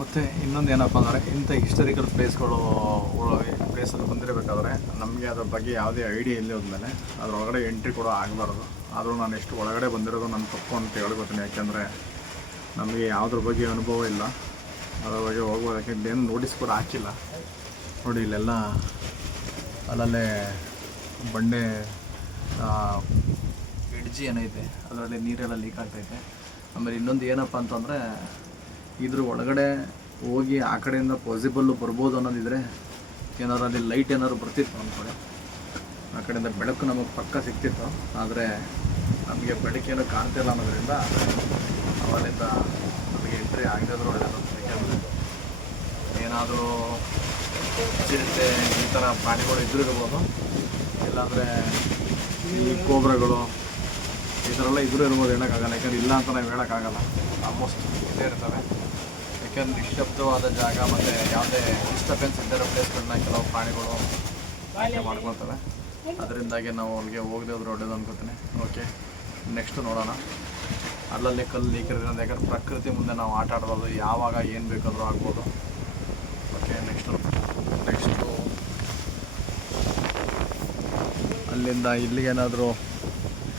ಮತ್ತು ಇನ್ನೊಂದು ಏನಪ್ಪ ಅಂದರೆ ಇಂಥ ಹಿಸ್ಟರಿಕಲ್ ಪ್ಲೇಸಲ್ಲಿ ಬಂದಿರಬೇಕಾದ್ರೆ ನಮಗೆ ಅದ್ರ ಬಗ್ಗೆ ಯಾವುದೇ ಐಡಿಯಾ ಇಲ್ಲ ಹೋದ್ಮೇಲೆ ಅದರೊಳಗಡೆ ಎಂಟ್ರಿ ಕೂಡ ಆಗಬಾರ್ದು. ಆದರೂ ನಾನು ಎಷ್ಟು ಒಳಗಡೆ ಬಂದಿರೋದು ನನ್ನ ತಪ್ಪು ಅಂತ ಹೇಳ್ಕೊತೀನಿ. ಯಾಕೆಂದರೆ ನಮಗೆ ಯಾವುದ್ರ ಬಗ್ಗೆ ಅನುಭವ ಇಲ್ಲ, ಅದ್ರ ಬಗ್ಗೆ ಹೋಗ್ಬೋದು. ಯಾಕೆಂದ್ರೆ ಏನು ನೋಟಿಸ್ ಕೂಡ ಹಾಕಿಲ್ಲ ನೋಡಿ. ಇಲ್ಲೆಲ್ಲ ಅಲ್ಲಲ್ಲೇ ಬಂಡೆ ಎಡ್ಜಿ ಏನೈತೆ ಅದರಲ್ಲಿ ನೀರೆಲ್ಲ ಲೀಕ್ ಆಗ್ತೈತೆ. ಆಮೇಲೆ ಇನ್ನೊಂದು ಏನಪ್ಪ ಅಂತಂದರೆ ಇದ್ರ ಒಳಗಡೆ ಹೋಗಿ ಆ ಕಡೆಯಿಂದ ಪಾಸಿಬಲ್ಲು ಬರ್ಬೋದು ಅನ್ನೋದಿದ್ರೆ ಏನಾದ್ರು ಅಲ್ಲಿ ಲೈಟ್ ಏನಾದ್ರು ಬರ್ತಿತ್ತು ಅಂದ್ಕೊಳ್ಳಿ, ಆ ಕಡೆಯಿಂದ ಬೆಳಕು ನಮಗೆ ಪಕ್ಕ ಸಿಗ್ತಿತ್ತು. ಆದರೆ ನಮಗೆ ಬೆಳಕೇನು ಕಾಣ್ತಿಲ್ಲ ಅನ್ನೋದ್ರಿಂದ ಅವರಿಂದ ನಮಗೆ ಎಂಟ್ರಿ ಆಗದಿದ್ರು ಒಳ್ಳೆಯದು. ಯಾಕೆಂದರೆ ಏನಾದರೂ ಚಿರತೆ ಈ ಥರ ಪ್ರಾಣಿಗಳು ಇದ್ರೂ ಇರ್ಬೋದು, ಇಲ್ಲಾಂದರೆ ಈ ಕೋಬ್ರಗಳು ಈ ಥರ ಎಲ್ಲ ಇದ್ರೂ ಇರ್ಬೋದು, ಹೇಳೋಕ್ಕಾಗಲ್ಲ. ಯಾಕಂದ್ರೆ ಇಲ್ಲ ಅಂತ ನಾವು ಹೇಳೋಕ್ಕಾಗಲ್ಲ, ಆಲ್ಮೋಸ್ಟ್ ಇದ್ದೇ ಇರ್ತವೆ. ಯಾಕೆಂದ್ರೆ ನಿಶ್ಶಬ್ದವಾದ ಜಾಗ ಮತ್ತು ಯಾವುದೇ ಡಿಸ್ಟರ್ಬೆನ್ಸ್ ಇದ್ದಿರೋ ಪ್ಲೇಸ್ಗಳನ್ನ ಕೆಲವು ಪ್ರಾಣಿಗಳು ಆಯ್ಕೆ ಮಾಡ್ಕೊಳ್ತವೆ. ಅದರಿಂದಾಗಿ ನಾವು ಅಲ್ಲಿಗೆ ಹೋಗದೆ ಹೋದ್ರೆ ಒಳ್ಳೇದು ಅನ್ಕೋತೀನಿ. ಓಕೆ, ನೆಕ್ಸ್ಟು ನೋಡೋಣ. ಅಲ್ಲಲ್ಲಿ ಕಲ್ಲು ಲೀಕಿರೋದ್ರಿಂದ, ಯಾಕಂದ್ರೆ ಪ್ರಕೃತಿ ಮುಂದೆ ನಾವು ಆಟ ಆಡ್ಬೋದು, ಯಾವಾಗ ಏನು ಬೇಕಾದರೂ ಆಗ್ಬೋದು. ಓಕೆ, ನೆಕ್ಸ್ಟು ಅಲ್ಲಿಂದ ಇಲ್ಲಿಗೇನಾದರೂ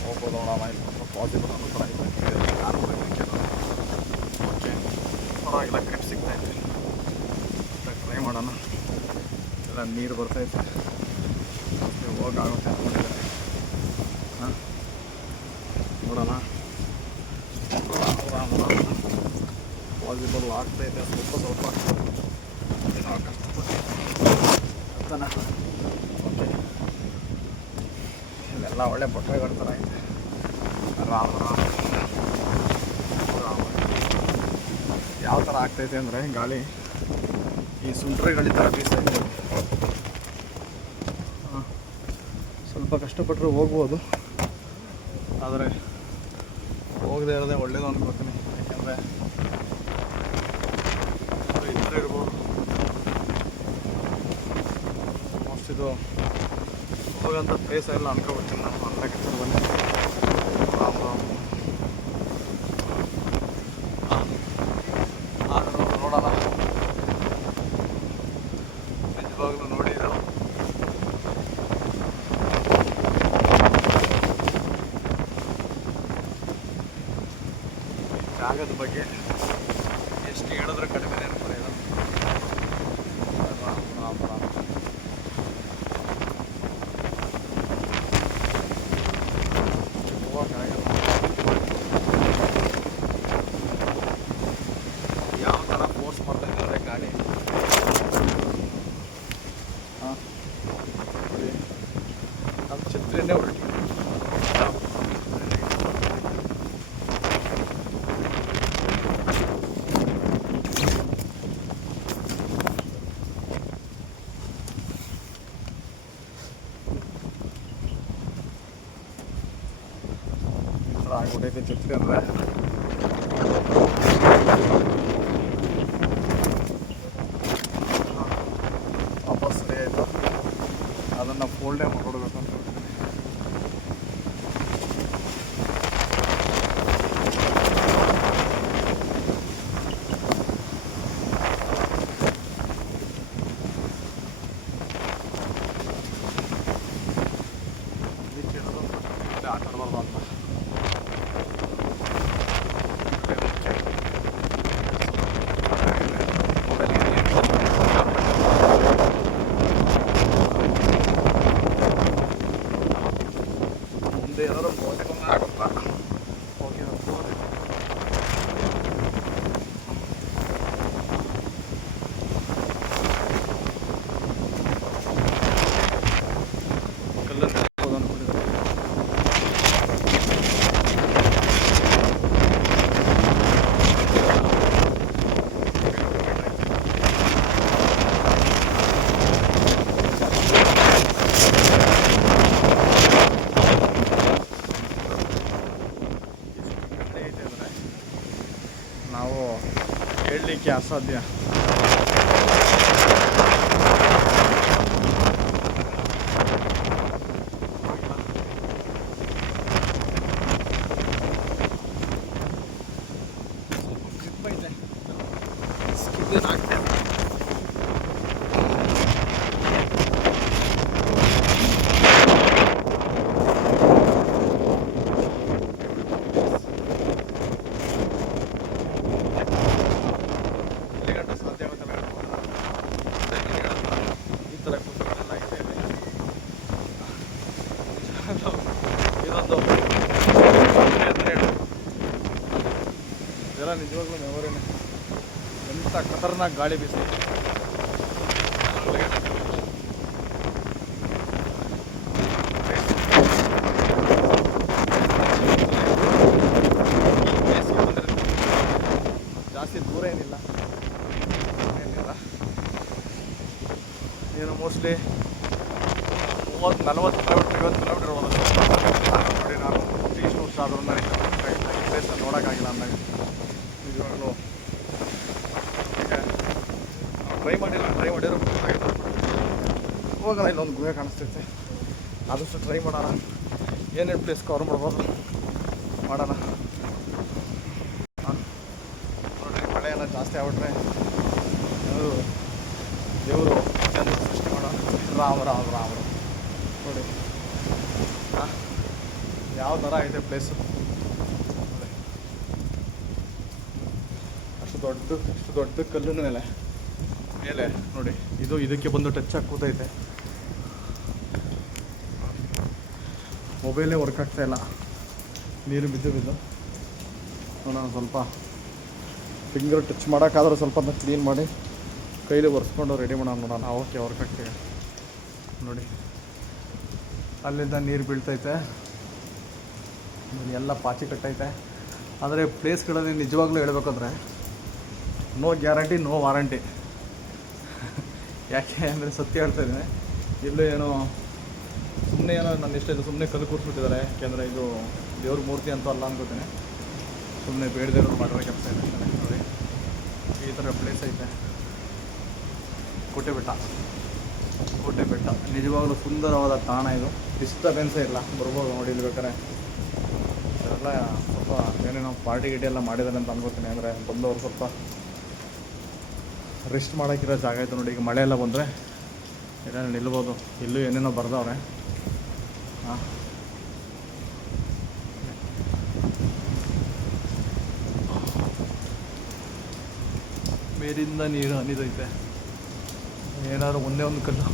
ಹೋಗ್ಬೋದು ನೋಡೋಣ. ಇಲ್ಲಿ ಪಾಸಿಬಲ್ ಅನ್ನೋ ಥರ ಇದೆ. ಕಾರು ಬರಲಿಕ್ಕೆ ಓಕೆ, ಪರವಾಗಿಲ್ಲ, ಗ್ರಿಪ್ ಸಿಗ್ತಾಯಿದೆ. ಟ್ರೈ ಮಾಡೋಣ. ಎಲ್ಲ ನೀರು ಬರ್ತೈತೆ, ಹೋಗಾಗುತ್ತೆ ಅಂದ್ಕೊಂಡಿದ್ದಾರೆ. ಹಾಂ, ನೋಡೋಣ. ಪಾಸಿಬಲ್ ಆಗ್ತಾಯಿದೆ ಸ್ವಲ್ಪ ಓಕೆ. ಇಲ್ಲೆಲ್ಲ ಒಳ್ಳೆ ಬಟ್ಟೆಗಳ ಥರ ಐತೆ. ಯಾವ ಥರ ಆಗ್ತೈತೆ ಅಂದರೆ ಗಾಳಿ ಈ ಸುಂಟ್ರೆ ಗಾಳಿ ಥರ ಬೀಸೈತೆ. ಸ್ವಲ್ಪ ಕಷ್ಟಪಟ್ಟರೆ ಹೋಗ್ಬೋದು, ಆದರೆ ಹೋಗದೆ ಇರೋದೇ ಒಳ್ಳೇದು ಅನ್ಕೋತೀನಿ. ಯಾಕೆಂದರೆ ಇದ್ರೆ ಇರ್ಬೋದು. ಆಲ್ಮೋಸ್ಟ್ ಇದು ಹೋಗೋಂಥ ಪ್ಲೇಸ್ ಎಲ್ಲ ಅನ್ಕೊಬಿಡ್ತೀನಿ ನಾನು. ಅನ್ಬೇಕಿತ್ತು ಬನ್ನಿ. ಆದರೂ ನೋಡೋಣ, ನಿಜವಾಗ್ಲೂ ನೋಡಿ ಇದು ಜಾಗದ ಬಗ್ಗೆ ಎಷ್ಟು ಹೇಳಿದ್ರೆ ಕಡಿಮೆ ಅನ್ಕೊಳ್ಳಿ. ಯಾವ ಥರ ಫೋರ್ಸ್ ಮಾಡ್ತಾ ಇದ್ದಾರೆ ಗಾಡಿ. ಹಾಂ, ನಮ್ಮ ಛತ್ರಿನೇ ಹೊರಟಿ. ಆಗ್ಬಿಟ್ಟೈತೆ ಛತ್ರಿ ಅಂದರೆ. ವಾಪಸ್ ಸರಿ ಆಯಿತು, ಅದನ್ನು ಫೋಲ್ಡೇ ಮಾಡ್ಕೊಡ್ಬೇಕು ಅಂತ ಹೇಳ್ತೀನಿ. ಇದಕ್ಕೆ ಹೇಳೋದು ಆಟ ಆಡಬಾರ್ದು ಅಂತ. ಮುಂದೆ ಏನಾದ್ರು ಆಗುತ್ತಾ ಹೋಗಿ ಕಲ್ಲನ್ನು ನಾವು ಹೇಳಲಿಕ್ಕೆ ಅಸಾಧ್ಯ. ಇದೇನು ಆಗ್ತಾ ಇಲ್ಲ. ಎಲ್ಲಿಗಂಟ ಸಾಧ್ಯ ಆಗುತ್ತಲ್ಲ ಈ ಥರ ಕೂತ್ಕೊಳ್ಳೆಲ್ಲ ಇದೆ. ಇದೊಂದು ಇದೆಲ್ಲ ನಿಜವಾಗ್ಲೂ ಮೆಮೊರಿನೇ. ಎಂಥ ಖತರ್ನಾಕ್ ಗಾಳಿ ಬೀಸಿ ಜಾಸ್ತಿ ದೂರ ಏನಿಲ್ಲ. ಏನು ಮೋಸ್ಟ್ಲಿ 30-40 ಕಿಲೋಮೀಟ್ರ್ 50 ಕಿಲೋಮೀಟ್ರ್ ಹೋಗೋದು. ನೋಡಿ ನಾನು ಇಷ್ಟು ವರ್ಷ ಆದರೂ ನನಗೆ ಈ ಪ್ಲೇಸ್ನ ನೋಡೋಕ್ಕಾಗಿಲ್ಲ ಅಂದಾಗ ನಿಜವಾಗ್ಲೂ ಈಗ ಟ್ರೈ ಮಾಡಿರೋ ಹೋಗೋಣ. ಇಲ್ಲೊಂದು ಗುಹೆ ಕಾಣಿಸ್ತೈತೆ, ಆದಷ್ಟು ಟ್ರೈ ಮಾಡೋಣ. ಏನೇನು ಪ್ಲೇಸ್ ಕವರ್ ಮಾಡ್ಬೋದು ಮಾಡೋಣ. ನೋಡಿ ಮಳೆ ಎಲ್ಲ ಜಾಸ್ತಿ ಆಗ್ಬಿಟ್ರೆ ದೇವರು ಸೃಷ್ಟಿ ಮಾಡೋ ರಾಮ ನೋಡಿ ಯಾವ ಥರ ಇದೆ ಪ್ಲೇಸು. ಅಷ್ಟು ದೊಡ್ಡ ಕಲ್ಲಿನ ಮೇಲೆ ನೋಡಿ ಇದಕ್ಕೆ ಬಂದು ಟಚ್ ಆಗಿ ಕೂತೈತೆ. ಮೊಬೈಲೇ ವರ್ಕ್ ಆಗ್ತಾ ಇಲ್ಲ, ನೀರು ಬಿದ್ದು ನಾನು ಸ್ವಲ್ಪ ಫಿಂಗರ್ ಟಚ್ ಮಾಡೋಕ್ಕಾದ್ರೆ ಸ್ವಲ್ಪ ಅದನ್ನ ಕ್ಲೀನ್ ಮಾಡಿ ಕೈಲಿ ಒರೆಸ್ಕೊಂಡು ರೆಡಿ ಮಾಡೋಣ ನೋಡೋಣ. ಓಕೆ, ವರ್ಕ್ ಆಗ್ತಿದೆ ನೋಡಿ. ಅಲ್ಲಿಂದ ನೀರು ಬೀಳ್ತೈತೆ, ಎಲ್ಲ ಪಾಚಿ ಕಟ್ಟೈತೆ. ಆದರೆ ಪ್ಲೇಸ್ಗಳಲ್ಲಿ ನಿಜವಾಗ್ಲೂ ಹೇಳ್ಬೇಕಂದ್ರೆ ನೋ ಗ್ಯಾರಂಟಿ ನೋ ವಾರಂಟಿ. ಯಾಕೆ ಅಂದರೆ ಸತ್ಯ ಹೇಳ್ತಾಯಿದ್ದೀನಿ, ಇಲ್ಲೂ ಏನೋ ಸುಮ್ಮನೆ ನನ್ನ ಇಷ್ಟ ಇಲ್ಲ, ಸುಮ್ಮನೆ ಕಲ್ಲು ಕೂರಿಸ್ಬಿಟ್ಟಿದ್ದಾರೆ. ಯಾಕೆಂದರೆ ಇದು ದೇವ್ರ ಮೂರ್ತಿ ಅಂತೂ ಅಲ್ಲ ಅನ್ಕೋತೀನಿ, ಸುಮ್ಮನೆ ಬೇಡದೇವ್ರು ಮಾಡಿರೋ ಕೆಲಸ ಇದೆ. ನೋಡಿ ಈ ಥರ ಪ್ಲೇಸ್ ಐತೆ. ಕೋಟೆ ಬೆಟ್ಟ ನಿಜವಾಗ್ಲೂ ಸುಂದರವಾದ ತಾಣ. ಇದು ಡಿಸ್ಟರ್ಬೆನ್ಸೇ ಇಲ್ಲ, ಬರ್ಬೋದು ನೋಡಿ. ಇಲ್ಲಿ ಬೇಕಾದ್ರೆ ಎಲ್ಲ ಸ್ವಲ್ಪ ಏನೇನೋ ಪಾರ್ಟಿ ಗಿಟಿ ಎಲ್ಲ ಮಾಡಿದ್ದಾರೆ ಅಂತ ಅನ್ಕೋತೀನಿ. ಅಂದರೆ ಬಂದವರು ಸ್ವಲ್ಪ ರೆಸ್ಟ್ ಮಾಡೋಕ್ಕಿರೋ ಜಾಗ ಆಯಿತು ನೋಡಿ. ಈಗ ಮಳೆ ಎಲ್ಲ ಬಂದರೆ ಏನೇನೋ ನಿಲ್ಬೋದು. ಇಲ್ಲೂ ಏನೇನೋ ಬರ್ದವ್ರೆ. ಹಾಂ, ಮೇಲಿಂದ ನೀರು ಹನಿದೈತೆ. ಏನಾದ್ರು ಒಂದೇ ಒಂದು ಕಲ್ಲು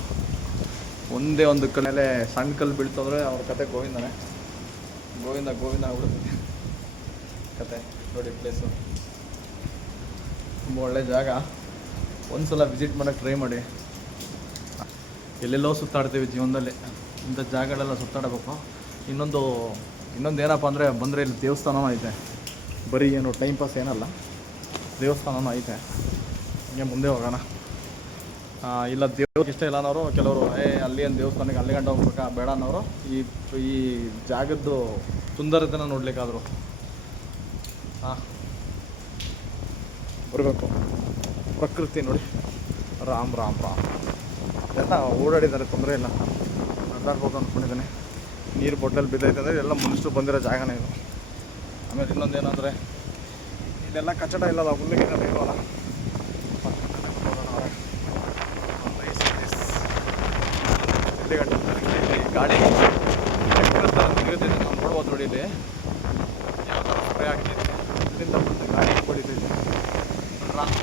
ಮೇಲೆ ಸಣ್ಣ ಕಲ್ಲು ಬೀಳ್ತಂದ್ರೆ ಅವ್ರ ಕತೆ ಗೋವಿಂದ ಆಗ್ಬಿಡುತ್ತೆ ಕತೆ. ನೋಡಿ ಪ್ಲೇಸು ತುಂಬ ಒಳ್ಳೆ ಜಾಗ. ಒಂದು ಸಲ ವಿಸಿಟ್ ಮಾಡೋಕ್ಕೆ ಟ್ರೈ ಮಾಡಿ. ಎಲ್ಲೆಲ್ಲೋ ಸುತ್ತಾಡ್ತೀವಿ ಜೀವನದಲ್ಲಿ, ಇಂಥ ಜಾಗಗಳೆಲ್ಲ ಸುತ್ತಾಡಬೇಕು. ಇನ್ನೊಂದು ಏನಪ್ಪ ಅಂದರೆ ಬಂದರೆ ಇಲ್ಲಿ ದೇವಸ್ಥಾನನೂ ಐತೆ. ಬರೀ ಏನು ಟೈಮ್ ಪಾಸ್ ಏನಲ್ಲ, ದೇವಸ್ಥಾನನೂ ಐತೆ. ಹಿಂಗೆ ಮುಂದೆ ಹೋಗೋಣ. ಇಲ್ಲ ದೇವ್ರಿಗೆ ಇಷ್ಟ ಇಲ್ಲ ಅನ್ನೋರು ಕೆಲವರು ಅಲ್ಲಿ ಏನು ದೇವಸ್ಥಾನಕ್ಕೆ ಅಲ್ಲಿ ಗಂಟ ಹೋಗ್ಬೇಕಾ ಬೇಡ ಅನ್ನೋರು ಈ ಜಾಗದ್ದು ಸುಂದರತೆನ ನೋಡ್ಲಿಕ್ಕಾದ್ರು ಬರಬೇಕು. ಪ್ರಕೃತಿ ನೋಡಿ, ರಾಮ್ ಎಲ್ಲ ಓಡಾಡಿದ್ದಾರೆ, ತೊಂದರೆ ಇಲ್ಲ, ನಡೆದಾಡ್ಬೋದು ಅಂದ್ಕೊಂಡಿದ್ದಾನೆ. ನೀರು ಬೊಟ್ಟಲ್ಲಿ ಬಿದ್ದೈತೆ ಅಂದರೆ ಎಲ್ಲ ಮನುಷ್ಯರು ಬಂದಿರೋ ಜಾಗನೇ ಇದು. ಆಮೇಲೆ ಇನ್ನೊಂದೇನಂದರೆ ಇಲ್ಲೆಲ್ಲ ಕಚ್ಚಡ ಇಲ್ಲಲ್ಲ, ಹುಲ್ಲಿಗೆಲ್ಲ ಇರೋಲ್ಲ. ಗಾಡಿ ತೆಗೆದಿದೆ, ನಾವು ನೋಡ್ಬೋದು ನೋಡಿ. ಇಲ್ಲಿ ಯಾವ ಥರ ಸ್ಪ್ರೇ ಆಗ್ತಿದೆ, ಇಲ್ಲಿಂದ ಬಂದು ಗಾಡಿ ಹೊಡಿತೈತೆ. ರಾಮ್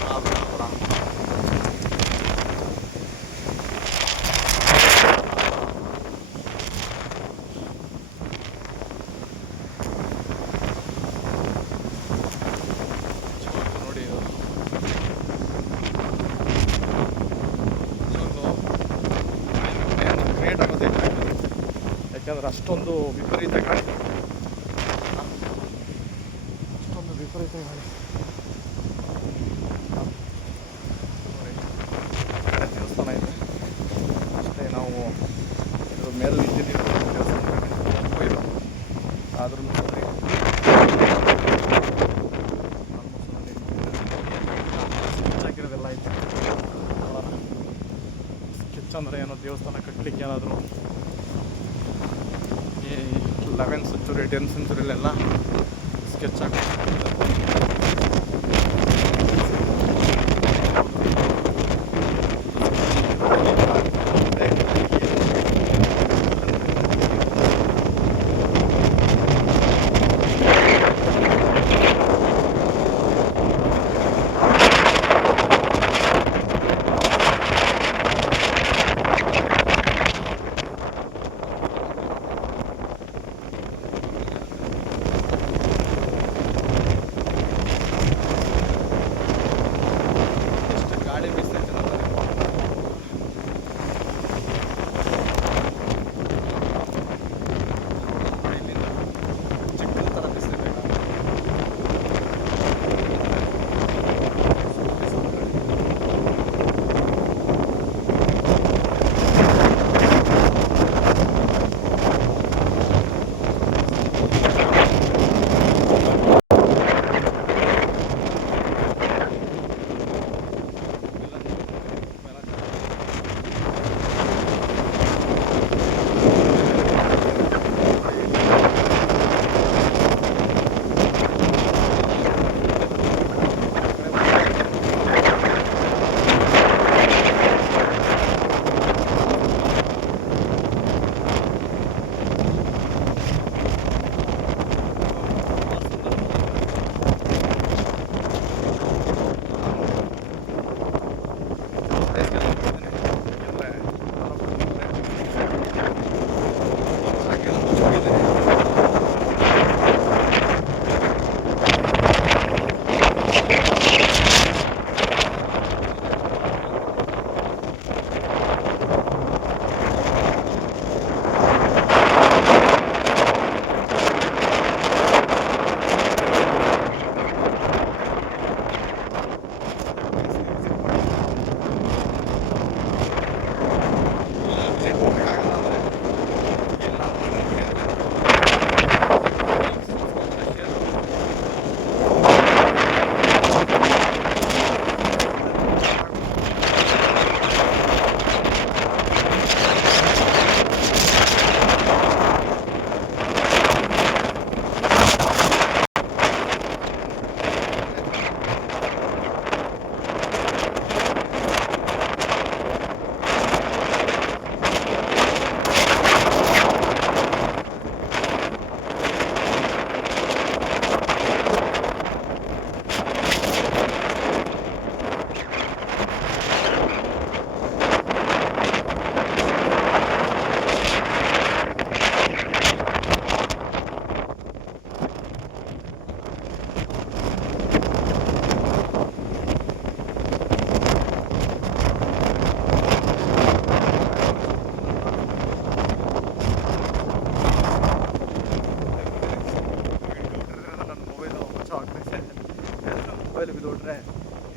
ನೋಡಿ. ಕ್ರಿಯೇಟ್ ಆಗೋದು ಹೆಚ್ಚಾಗ್ತದೆ, ಯಾಕೆಂದರೆ ಅಷ್ಟೊಂದು ವಿಪರೀತ ಗಾಳಿ. ದೇವಸ್ಥಾನ ಇದೆ ಅಷ್ಟೇ. ನಾವು ಮೇಲೆ ನಿಂತಿದ್ದೀವಿ ದೇವಸ್ಥಾನ ಆದ್ರೂ ಹಾಕಿರೋದೆಲ್ಲ ಐತೆ. ಸ್ಕೆಚ್ ಅಂದರೆ ಏನೋ ದೇವಸ್ಥಾನ ಕಟ್ಟಲಿಕ್ಕೆ ಏನಾದರೂ ಈ 11th century 10th centuryಲೆಲ್ಲ ಸ್ಕೆಚ್ ಹಾಕಿ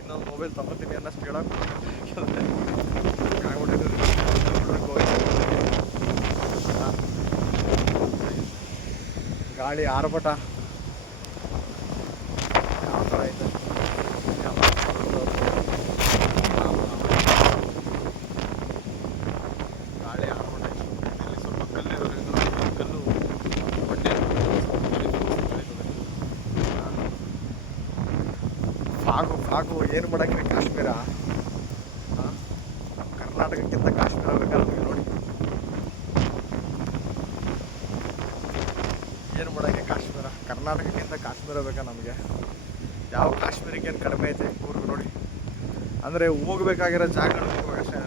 ಇನ್ನೊಂದು ಮೊಬೈಲ್ ತಗೋತೀನಿ ಅನ್ನಷ್ಟು ಹೇಳಕ್ಕೆ ಗಾಳಿ ಆರ್ಭಟ ಯಾವ ಥರ ಐತೆ ಗಾಳಿ ಆರ್ಭಟ ಐತೆ. ಇಲ್ಲಿ ಸ್ವಲ್ಪ ಕಲ್ಲಿರೋದ್ರಿಂದ ಕಲ್ಲು ಬಟ್ಟೆ ಫಾಗು ಏನು ಮಾಡೋಕ್ಕಿದೆ ಕಾಶ್ಮೀರ. ಕರ್ನಾಟಕಕ್ಕಿಂತ ಕಾಶ್ಮೀರ ಬೇಕಾದ್ರೆ ನಮಗೆ ನೋಡಿ. ಏನು ಮಾಡೋಕ್ಕೆ ಕಾಶ್ಮೀರ, ಕರ್ನಾಟಕಕ್ಕಿಂತ ಕಾಶ್ಮೀರ ಬೇಕಾ ನಮಗೆ? ಯಾವ ಕಾಶ್ಮೀರಕ್ಕೆ ಏನು ಕಡಿಮೆ ಐತೆ ಊರಿಗೆ ನೋಡಿ. ಅಂದರೆ ಹೋಗ್ಬೇಕಾಗಿರೋ ಜಾಗಗಳು ಹೋಗ್ಬೇಕಷ್ಟೇ.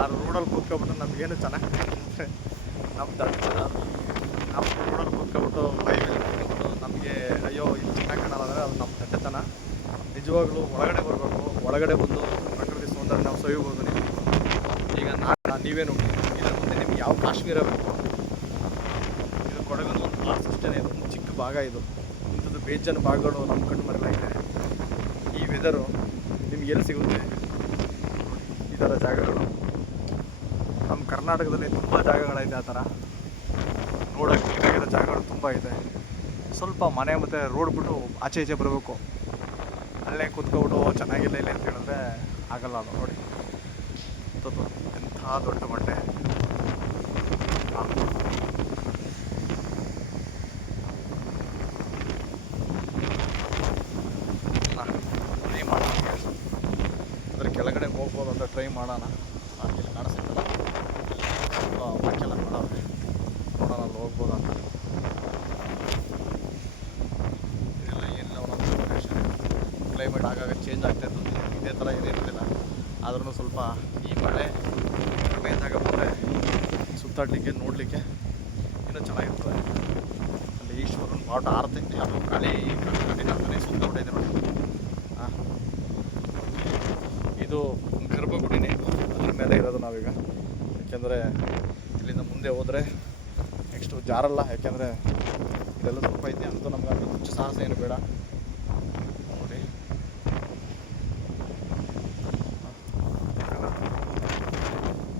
ಆ ರೋಡಲ್ಲಿ ಕೂತ್ಕೊಬಿಟ್ಟು ನಮಗೇನು ಚೆನ್ನಾಗಿ ಅಂದರೆ ನಮ್ಮ ರೋಡಲ್ಲಿ ಕೂತ್ಕೊಬಿಟ್ಟು ಹೈವೇಲಿ ಕೂತ್ಕೊಬಿಟ್ಟು ನಮಗೆ ಅಯ್ಯೋ ಇದು ಚೆನ್ನಾಗಿ ಕಾಣಲ್ಲ ಅಂದರೆ ಅದು ನಮ್ಮ ದಡ್ಡತನ. ನಿಜವಾಗ್ಲೂ ಒಳಗಡೆ ಬರಬೇಕು. ಒಳಗಡೆ ಬಂದು ಪ್ರಕೃತಿ ಸೌಂದರ್ಯ ನಾವು ಸವಿಬೋದು. ನೀವು ಈಗ ನೀವೇ ನೋಡಿ, ಇದರ ಮುಂದೆ ನಿಮ್ಗೆ ಯಾವ ಕಾಶ್ಮೀರ ಬೇಕು? ಇದು ಕೊಡಗನ ಒಂದು ಪಾರ್ಟ್ಸ್ ಅಷ್ಟೇ, ಒಂದು ಚಿಕ್ಕ ಭಾಗ ಇದು. ಇಂಥದ್ದು ಬೇಜಾನ್ ಭಾಗಗಳು ನಮ್ಮ ಕಣ್ಣು ಮರೆಲಾಗಿದೆ. ಈ ವೆದರು ನಿಮ್ಗೆ ಎಲ್ಲಿ ಸಿಗುತ್ತೆ? ಈ ಥರ ಜಾಗಗಳು ನಮ್ಮ ಕರ್ನಾಟಕದಲ್ಲಿ ತುಂಬ ಜಾಗಗಳೈತೆ. ಆ ಥರ ನೋಡೋಕ್ಕೆ ನೀಟಾಗಿರೋ ಜಾಗಗಳು ತುಂಬ ಇದೆ. ಸ್ವಲ್ಪ ಮನೆ ಮತ್ತು ರೋಡ್ ಬಿಟ್ಟು ಆಚೆ ಈಚೆ ಬರಬೇಕು. ಅಲ್ಲೇ ಕೂತ್ಕೊಬಿಟ್ಟು ಚೆನ್ನಾಗಿಲ್ಲ ಇಲ್ಲ ಅಂತ ಹೇಳಿದ್ರೆ ಆಗಲ್ಲ. ಅದು ನೋಡಿ ಎಂಥ ದೊಡ್ಡ ಬಂಡೆ. ಟ್ರೈ ಮಾಡೋಣ, ಅದ್ರ ಕೆಳಗಡೆ ಹೋಗ್ಬೋದು ಅಂತ ಟ್ರೈ ಮಾಡೋಣ. ಇಲ್ಲಿ ಕಾಣಿಸ್ತಲ್ಲ ಬಾಕೆಲ್ಲ ಮಾಡೋದು, ನೋಡೋಣ ಅಲ್ಲಿ ಹೋಗ್ಬೋದು ಅಂತ. ಇದೆಲ್ಲ ಏನಿಲ್ಲ, ಒಂದೊಂದು ಲೊಕೇಶನ್ ಕ್ಲೈಮೇಟ್ ಆಗಾಗ ಚೇಂಜ್ ಆಗ್ತಾ ಇರ್ತದೆ. ಇದೇ ಥರ ಏನಿರಲಿಲ್ಲ. ಆದ್ರೂ ಸ್ವಲ್ಪ ಈ ಮಳೆ ಕಡಿಮೆ ಇದ್ದಾಗ ಬಂದರೆ ಸುತ್ತಾಡಲಿಕ್ಕೆ ನೋಡಲಿಕ್ಕೆ ಇನ್ನೂ ಚೆನ್ನಾಗಿರ್ತದೆ. ಅಲ್ಲಿ ಈಶ್ವರನ ಬಾಟ ಆರ್ತೈತೆ. ಅದು ಖಾಲಿ ಕಟ್ಟಿನ ಅಂತಲೇ ಸುತ್ತಬಿಟ್ಟಿದೆ ನೋಡಿ. ಇದು ಗರ್ಭಗುಡಿನೇ, ಅದ್ರ ಮೇಲೆ ಇರೋದು ನಾವೀಗ. ಯಾಕೆಂದರೆ ಇಲ್ಲಿಂದ ಮುಂದೆ ಹೋದರೆ ನೆಕ್ಸ್ಟು ಜಾರಲ್ಲ. ಯಾಕೆಂದರೆ ಇದೆಲ್ಲ ಸ್ವಲ್ಪ ಐತೆ ಅಂತ ನಮ್ಗೆ ಅದು ಹುಚ್ಚು ಸಾಹಸ ಏನು ಬೇಡ ನೋಡಿ.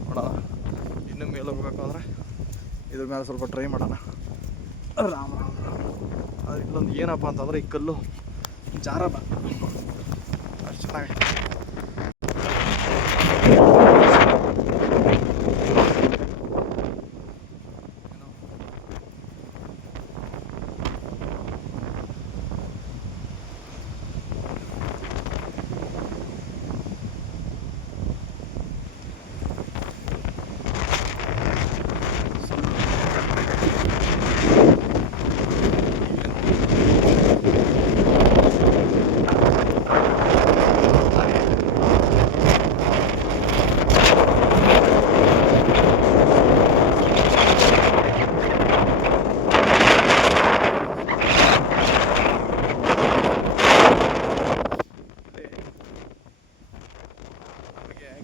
ನೋಡೋಣ, ಇನ್ನೂ ಮೇಲೆ ಹೋಗ್ಬೇಕು ಅಂದರೆ ಇದ್ರ ಮೇಲೆ ಸ್ವಲ್ಪ ಟ್ರೈ ಮಾಡೋಣ. ರಾಮ ಅದು ಇಲ್ಲೊಂದು ಏನಪ್ಪ ಅಂತಂದರೆ ಈ ಕಲ್ಲು ಜಾರಲ್ಲ ಅಷ್ಟು ಚೆನ್ನಾಗಿ.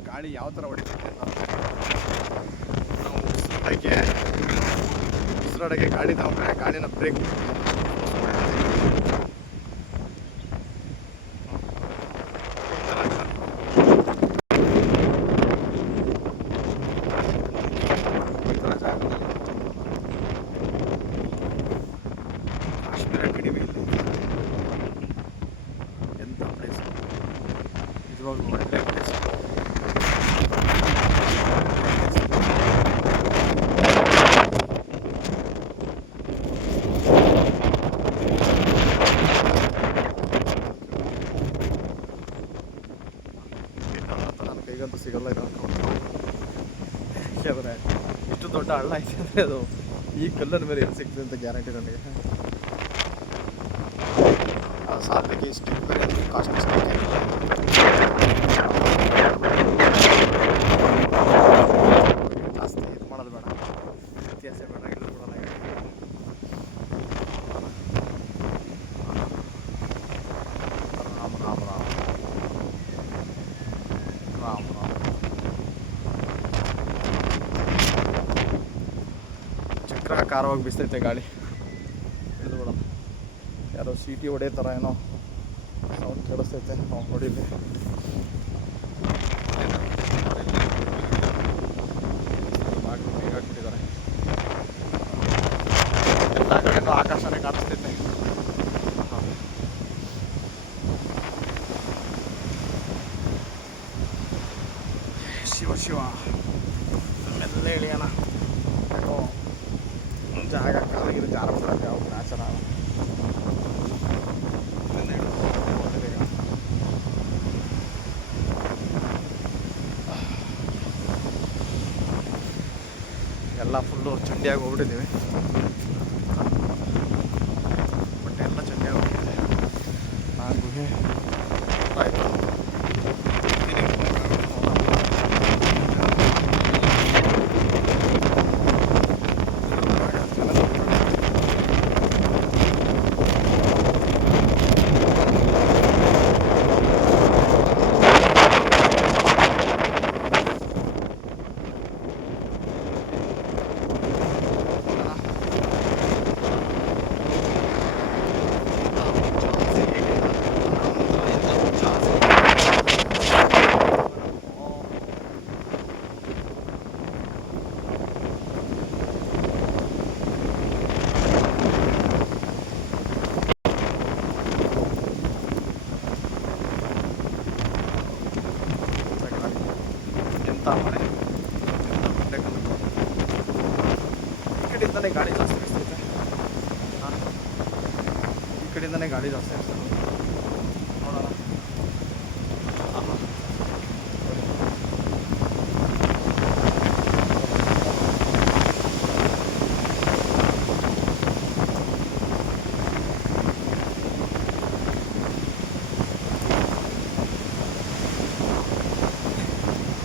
ಗಾಳಿ ಯಾವ ಥರ ಹೊಡಿತೈತೆ ಅಂತ ನಾವು ಉಸಿರಾಡೋಕ್ಕೆ ಗಾಳಿ ತಗೊಂಡ್ರೆ ಗಾಳಿನ ಬ್ರೇಕ್ ಕಾಶ್ಮೀರ ಕಡಿಮೆ ಇಲ್ಲ. ಎಂಥ ಪ್ಲೇಸ್ ನಿಜವಾಗ್ಲೂ ಒಳ್ಳೆ ಪ್ಲೇಸ್. ಕೈಗಂತೂ ಸಿಗಲ್ಲ ಇರೋದು. ಯಾಕೆಂದರೆ ಇಷ್ಟು ದೊಡ್ಡ ಹಳ್ಳ ಐತೆ ಅಂದರೆ ಅದು ಈ ಕಲ್ಲನ ಮೇಲೆ ಎಲ್ಲಿ ಸಿಗ್ತದೆ ಅಂತ ಗ್ಯಾರಂಟಿ ನನಗೆ. ಸಾಧ್ಯಕ್ಕೆ ಈ ಸ್ಟಿಕ್ ಬೇರೆ ಕಾಸ್ಟ್ಲಿ ಸ್ಟಿಕ್ ಜಾಸ್ತಿ ಇದು ಮಾಡೋದು ಬೇಡ, ವ್ಯತ್ಯಾಸ ಬೇಡ. ಇಲ್ಲ ಬಿಡೋಣ. ರಾಮ ರಾಮ ರಾಮ ರಾಮ ರಾಮ. ಚಕ್ರಾಕಾರವಾಗಿ ಬಿಸ್ತೈತೆ ಗಾಳಿ. ಹಿಡಿದು ಬಿಡೋಣ. ಯಾರೋ ಸೀಟಿ ಹೊಡೆಯೋ ಥರ ಏನೋ ಸೌಂಡ್ ಕೇಳ ತೋರಿಸ್ತೈತೆ ನೋಡಿ ಇಲ್ಲಿ ಹಾಕ್ಬಿಟ್ಟಿದ್ದಾರೆ. ಎಲ್ಲ ಕಡೆನೂ ಆಕಾಶನೇ ಕಾಣಿಸ್ತೈತೆ. ಶಿವ ಶಿವ ಎಲ್ಲ ಇಳಿಯೋಣ. ಜಾಗ ಕಾಲಾಗಿದೆ, ಜಾರ ಬಿಡೋದು ಯಾವ ಆಚಾರ ಎಲ್ಲ ಫುಲ್ಲು ಚಂಡಿಯಾಗಿ ಹೋಗ್ಬಿಟ್ಟಿದ್ದೀವಿ. ಬಟ್ಟೆ ಎಲ್ಲ ಚಂಡಿಯಾಗಿ ಹೋಗ್ಬಿಟ್ಟಿದೆ. ನಾನು ಗುಹೆ ಆಯಿತು. ಈ ಕಡೆಯಿಂದನೇ ಗಾಡಿ ಜಾಸ್ತಿ ಬಿಡ್ತೈತೆ. ಈ ಕಡೆಯಿಂದನೇ ಗಾಡಿ ಜಾಸ್ತಿ ಆಗ್ತದೆ. ನೋಡೋಣ.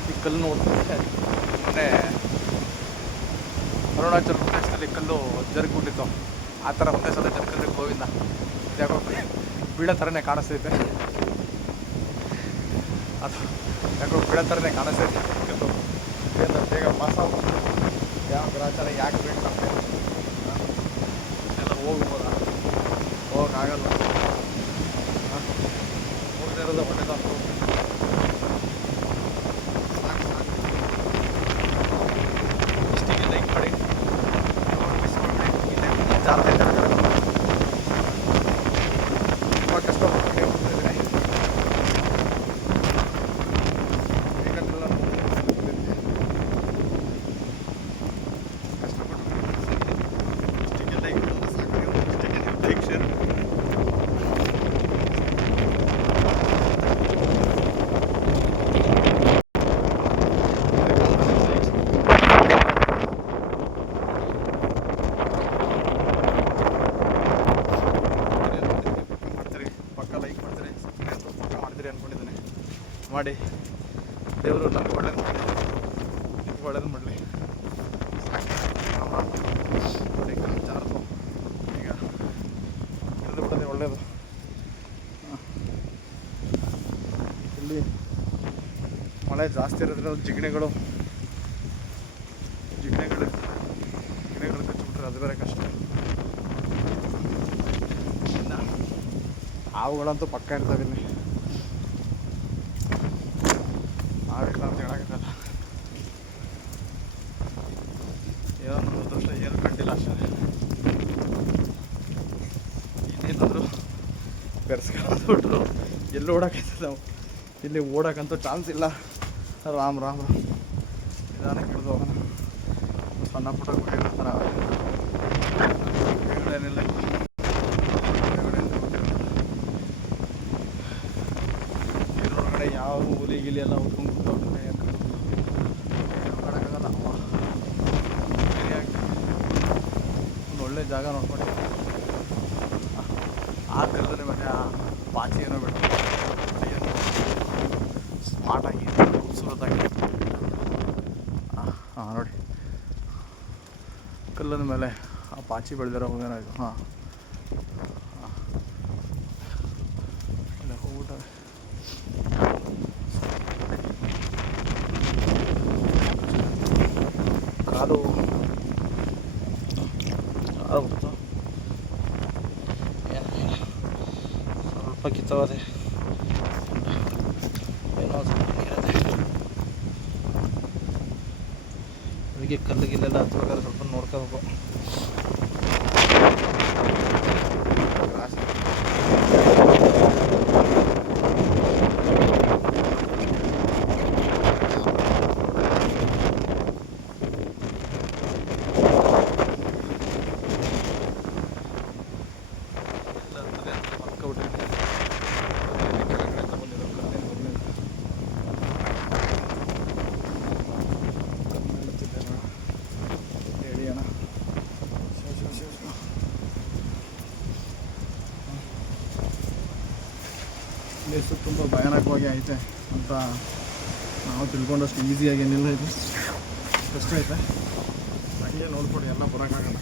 ಈ ಕಲ್ಲು ನೋಡ್ತಾರೆ. ಮೊನ್ನೆ ಅರುಣಾಚಲ ಪ್ರದೇಶದಲ್ಲಿ ಕಲ್ಲು ಜರುಗಿಬಿಟ್ಟಿತ್ತು. ಆ ಥರ ಒಂದೇ ಸಲ ಜರ್ಕಂದ್ರೆ ಗೋವಿಂದ ಯಾಕೋ ಬೀಳೋ ಥರನೇ ಕಾಣಿಸ್ತೈತೆ. ಅದು ಯಾಕೋ ಬೀಳೋ ಥರನೇ ಕಾಣಿಸ್ತೈತೆ. ಕಲ್ಲು ಬೇಗ ಪಾಸ್ ಆಗ್ಬೋದು. ಯಾವ ಗ್ರಾಚಾರ ಯಾಕೆ ಬೇಕು ಎಲ್ಲ ಹೋಗ್ಬೋದಾ? ಹೋಗೋಕ್ಕಾಗಲ್ಲ. ಹೋಗದೇ ಇರೋದು ಒಳ್ಳೆಯದು. ಲೈಕ್ ಮಾಡಿ ಜಾಸ್ತಿ ತುಂಬ ಕಷ್ಟಪಟ್ಟು ಹೋಗ್ತಿದ್ದೀನಿ. ಕಷ್ಟಪಟ್ಟು ಇಷ್ಟಿಗೆ ಲೈಕ್ ಮಾಡೋದು ಸಾಕು. ಇಷ್ಟಿಗೆ ಲೈಕ್ ಶೇರ್ ಮಾಡಿ. ದೇವರು ನಮ್ಗೆ ಒಳ್ಳೇದು ಮಾಡಲಿ, ನಿಮ್ಗೆ ಒಳ್ಳೇದು ಮಾಡಲಿ. ನೋಡಿ ಜಾರದು ಈಗ ಇಳಿದು ಬಿಡೋದೇ ಒಳ್ಳೆಯದು. ಇಲ್ಲಿ ಮಳೆ ಜಾಸ್ತಿ ಇರೋದ್ರಿಂದ ಜಿಗಣೆಗಳು ಕಚ್ಚಿಬಿಟ್ರೆ ಅದು ಬೇರೆ ಕಷ್ಟ. ಇನ್ನು ಹಾವುಗಳಂತೂ ಪಕ್ಕ ಇರ್ತವೆ ಇಲ್ಲಿ. ಆಗಿಲ್ಲ ಅಂತ ಹೇಳೋಕ್ಕಾಗಲ್ಲ. ಏನೋ ನಮ್ಮ ಅದೃಷ್ಟ ಏನು ಕಂಡಿಲ್ಲ ಅಷ್ಟೇ. ಇನ್ನೇನಾದರೂ ಬೆರೆಸ್ಕೊಂಡ್ಬಿಟ್ರು ಎಲ್ಲೂ ಓಡೋಕ್ಕಾಯ್ತದೆ. ನಾವು ಇಲ್ಲಿ ಓಡೋಕ್ಕಂತೂ ಚಾನ್ಸ್ ಇಲ್ಲ. ರಾಮ್ ನಿಧಾನಕ್ಕೆ ಹಿಡಿದು ಹೋಗೋಣ. ಸಣ್ಣ ಪುಟ್ಟ ಗುಡಿಗಳಿರ್ತಾರ, ಏನಿಲ್ಲ. ಇದರೊಳಗಡೆ ಯಾವ ಹುಲಿ ಗಿಲಿ ಎಲ್ಲ ಉಟ್ಕೊಂಡು ಮಾಡೋಕ್ಕಾಗಲ್ಲ. ಒಂದು ಒಳ್ಳೆ ಜಾಗ ನೋಡ್ಕೊಂಡು ಆ ಥರದಲ್ಲಿ ಮತ್ತೆ ಆ ಪಾಚಿ ಏನೋ ಬಿಟ್ಟು ಸ್ಮಾರ್ಟಾಗಿ ಖೂಬಸೂರತ್ತಾಗಿ. ಹಾಂ ನೋಡಿ, ಕಲ್ಲದ ಮೇಲೆ ಆ ಪಾಚಿ ಬೆಳೆದಿರೋ ಏನೋ ಇದು. ಹಾಂ ಇಲ್ಲ ಹೋಗ್ಬಿಟ್ಟಾರೆ. ಕಾಲು ಬಿಡ್ತು, ಸ್ವಲ್ಪ ಕಿತ್ತವಾದೆ. ಹೋಗಿ ಕಲ್ಲಿಗಿಲ್ಲೆಲ್ಲ ಹತ್ಬೇಕಾದ್ರೆ ಸ್ವಲ್ಪ ನೋಡ್ಕೋಬೇಕು. ಪ್ಲೇಸು ತುಂಬ ಭಯಾನಕವಾಗಿ ಐತೆ ಅಂತ ನಾವು ತಿಳ್ಕೊಂಡಷ್ಟು ಈಸಿಯಾಗಿ ಏನಿಲ್ಲ, ಇದು ಕಷ್ಟ ಐತೆ. ಹಂಗೆ ನೋಡ್ಕೊಡಿ, ಎಲ್ಲ ಬರೋಕ್ಕಾಗಲ್ಲ,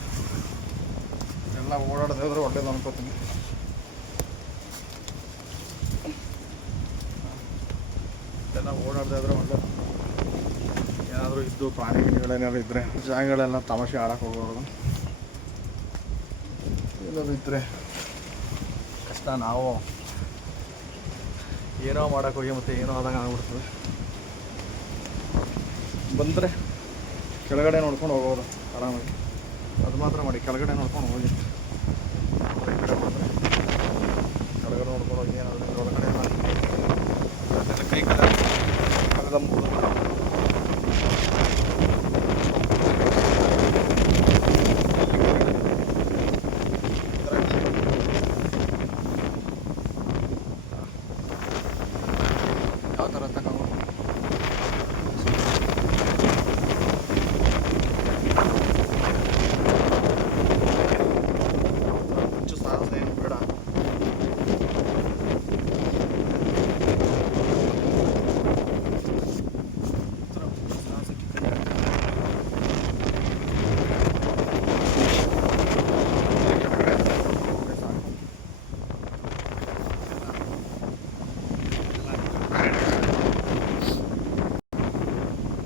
ಎಲ್ಲ ಓಡಾಡದೇ ಹೋದ್ರೆ ಒಳ್ಳೇದು ಅನ್ಕೋತೀನಿ. ಎಲ್ಲ ಓಡಾಡದೇ ಇದ್ರೆ ಒಳ್ಳೇದು. ಏನಾದರೂ ಇದ್ದು ಪ್ರಾಣಿಗಳೇನಾದ್ರು ಇದ್ದರೆ ಜಾಗಗಳೆಲ್ಲ ತಮಾಷೆ ಆಡೋಕ್ಕೆ ಹೋಗೋರು, ಏನಾದರೂ ಇದ್ದರೆ ಕಷ್ಟ. ನಾವು ಏನೋ ಮಾಡೋಕ್ಕೆ ಹೋಗಿ ಮತ್ತು ಏನೋ ಆದಂಗೆ ಆಗ್ಬಿಡ್ತದೆ. ಬಂದರೆ ಕೆಳಗಡೆ ನೋಡ್ಕೊಂಡು ಹೋಗೋದು ಆರಾಮಾಗಿ, ಅದು ಮಾತ್ರ ಮಾಡಿ. ಕೆಳಗಡೆ ನೋಡ್ಕೊಂಡು ಹೋಗಿ, ಈ ಕಡೆ ಬಂದರೆ ಕೆಳಗಡೆ ನೋಡ್ಕೊಂಡು ಹೋಗಿ, ಏನಾದರೂ ಒಳಗಡೆ ಎಲ್ಲ ಕೈ ಕಳೆದ ಯಾವ ಥರ ತಗೊಂಡು ಹೆಚ್ಚು ಸಾಹಸ ಏನು ಬೇಡ.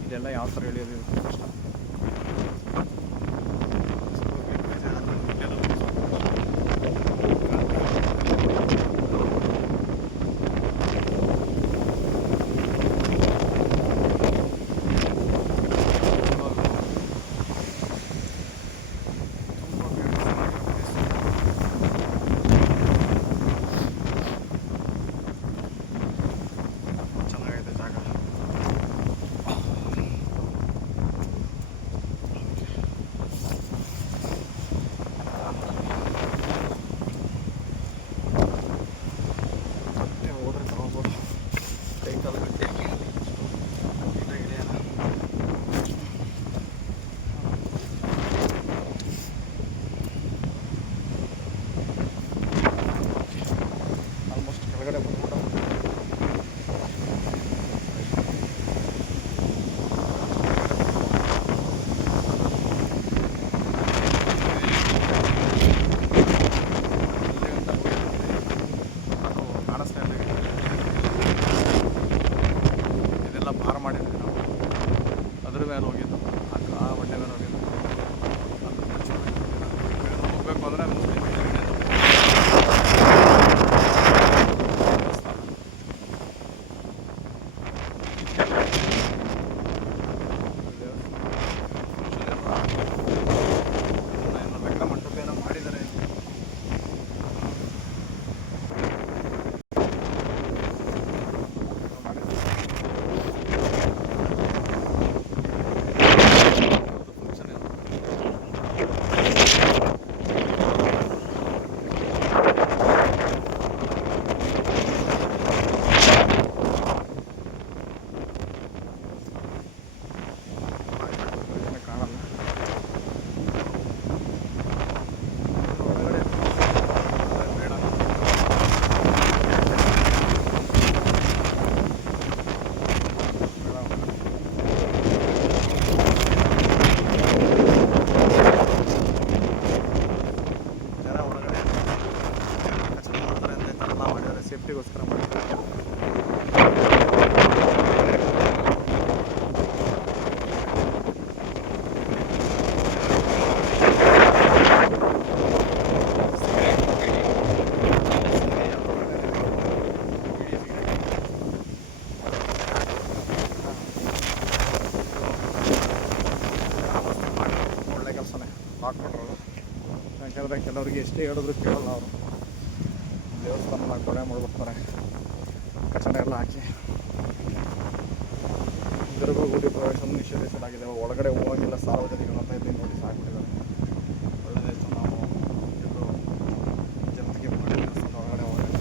ಇದೆಲ್ಲ ಯಾವ ಥರ ಎಳೆಯೋದು ಕಷ್ಟ. ಚೆನ್ನಾಗೈತೆ ಜಾಗ. ಹೋದ್ರೆ ತಗೋಬೋದು, ಕೈ ಕಾಲು ಗಟ್ಟಿ ನೀಟಾಗಿ ಇಳಿಯೋಣ. ಆಲ್ಮೋಸ್ಟ್ ಕೆಳಗಡೆ ಬಂದ್ಬಿಟ್ಟು ಕಾಣಿಸ್ತಾ ಇಲ್ಲ. ಹೇಳಿದ್ರೆ ಕೆಲವರಿಗೆ ಎಷ್ಟೇ ಹೇಳಿದ್ರು ಕೇಳಲ್ಲ ಅವರು. ದೇವಸ್ಥಾನ ಕೊಳೆ ಮಾಡ್ಬಿಡ್ತಾರೆ, ಕಟ್ಟಡ ಎಲ್ಲ ಹಾಕಿ. ಗರ್ಭಗುಡಿ ಪ್ರವೇಶವನ್ನು ನಿಷೇಧಿಸಲಾಗಿದೆ, ಒಳಗಡೆ ಹೋಗಂಗಿಲ್ಲ ಸಾರ್ವಜನಿಕರು ಅಂತ ಇಲ್ಲಿ ನೋಟಿಸ್ ಹಾಕ್ಬಿಟ್ಟಿದ್ದಾರೆ. ಒಳ್ಳೆದಾಯಿತು, ನಾವು ಎಲ್ಲರೂ ಜನತೆಗೆ ಮಾಡಿ ದೇವಸ್ಥಾನ ಒಳಗಡೆ ಹೋಗಲಿಲ್ಲ.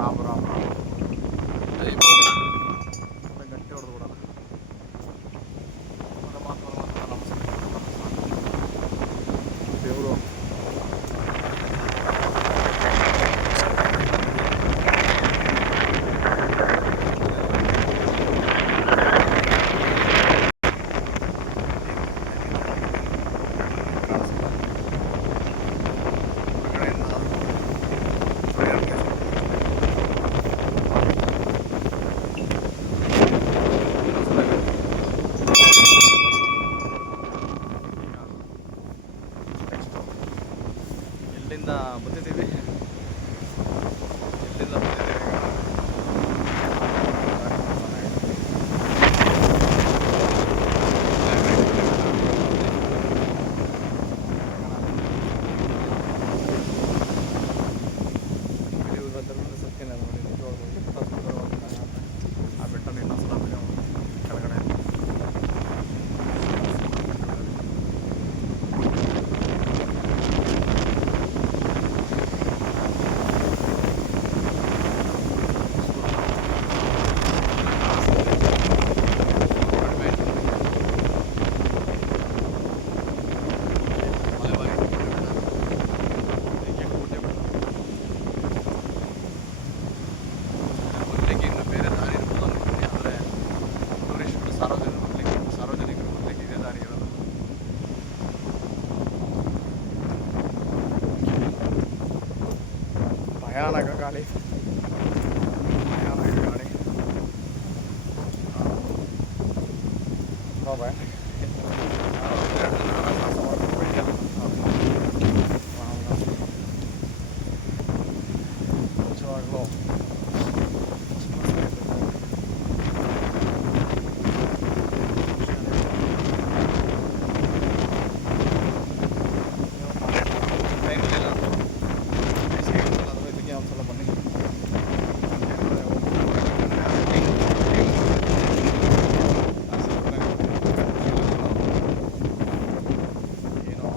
ರಾಮ್ ರಾಮ್ ರಾಮ್ ಗಂಟೆ ಹೊಡೆದು ಬಿಡೋಣ. ಪರಮಾತ್ಮನ ನಮಸ್ಕಾರ. ದೇವರು ಎಲ್ಲಿಂದ ಬಂದಿದ್ದೀವಿ, ಆ ಬೆಟ್ಟನ ಇನ್ನೊಂದ್ಸಲ ಕೆಳಗಡೆ ಬೇರೆ ದಾರಿ ಇರ್ಬೋದು ಅನ್ಕೊಂಡೆ, ಆದರೆ ಟೂರಿಸ್ಟ್ಗಳು ಸಾರ್ವಜನಿಕರು ಬರ್ಲಿಕ್ಕೆ ಇದೇ ದಾರಿ ಇರೋದು. ಭಯಾನಕ ಗಾಳಿ, ಭಯಾನಕ ಗಾಳಿ, ನಿಜವಾಗ್ಲೂ ಒಂದ್ಸಲ ಬನ್ನಿ. ಏನೋ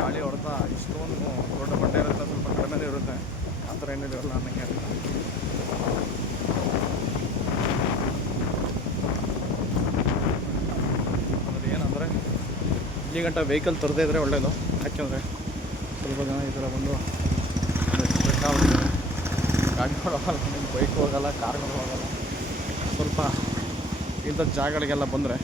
ಗಾಳಿ ಹೊಡೆದ ಇಷ್ಟೊಂದು ದೊಡ್ಡ ಬಂಡೆ ಇರುತ್ತೆ, ಸ್ವಲ್ಪ ಕಡಿಮೆ ಇರುತ್ತೆ, ಆ ಥರ ಏನಿರಲ್ಲ ಅನ್ನಂಗೆ. ಇಲ್ಲಿ ಗಂಟ ವೆಹಿಕಲ್ ತರದೇ ಇದ್ದರೆ ಒಳ್ಳೆಯದು. ಯಾಕೆಂದರೆ ಸ್ವಲ್ಪ ಜನ ಈ ಥರ ಬಂದು ಬೇಕಾಗ್ಬಿಟ್ಟಿದ್ದಾರೆ. ಗಾಡಿಗಳು ಹೋಗಲ್ಲ, ನಿಮ್ಮ ಬೈಕ್ ಹೋಗಲ್ಲ, ಕಾರ್ಗಳು ಹೋಗಲ್ಲ. ಸ್ವಲ್ಪ ಇಂಥ ಜಾಗಗಳಿಗೆಲ್ಲ ಬಂದರೆ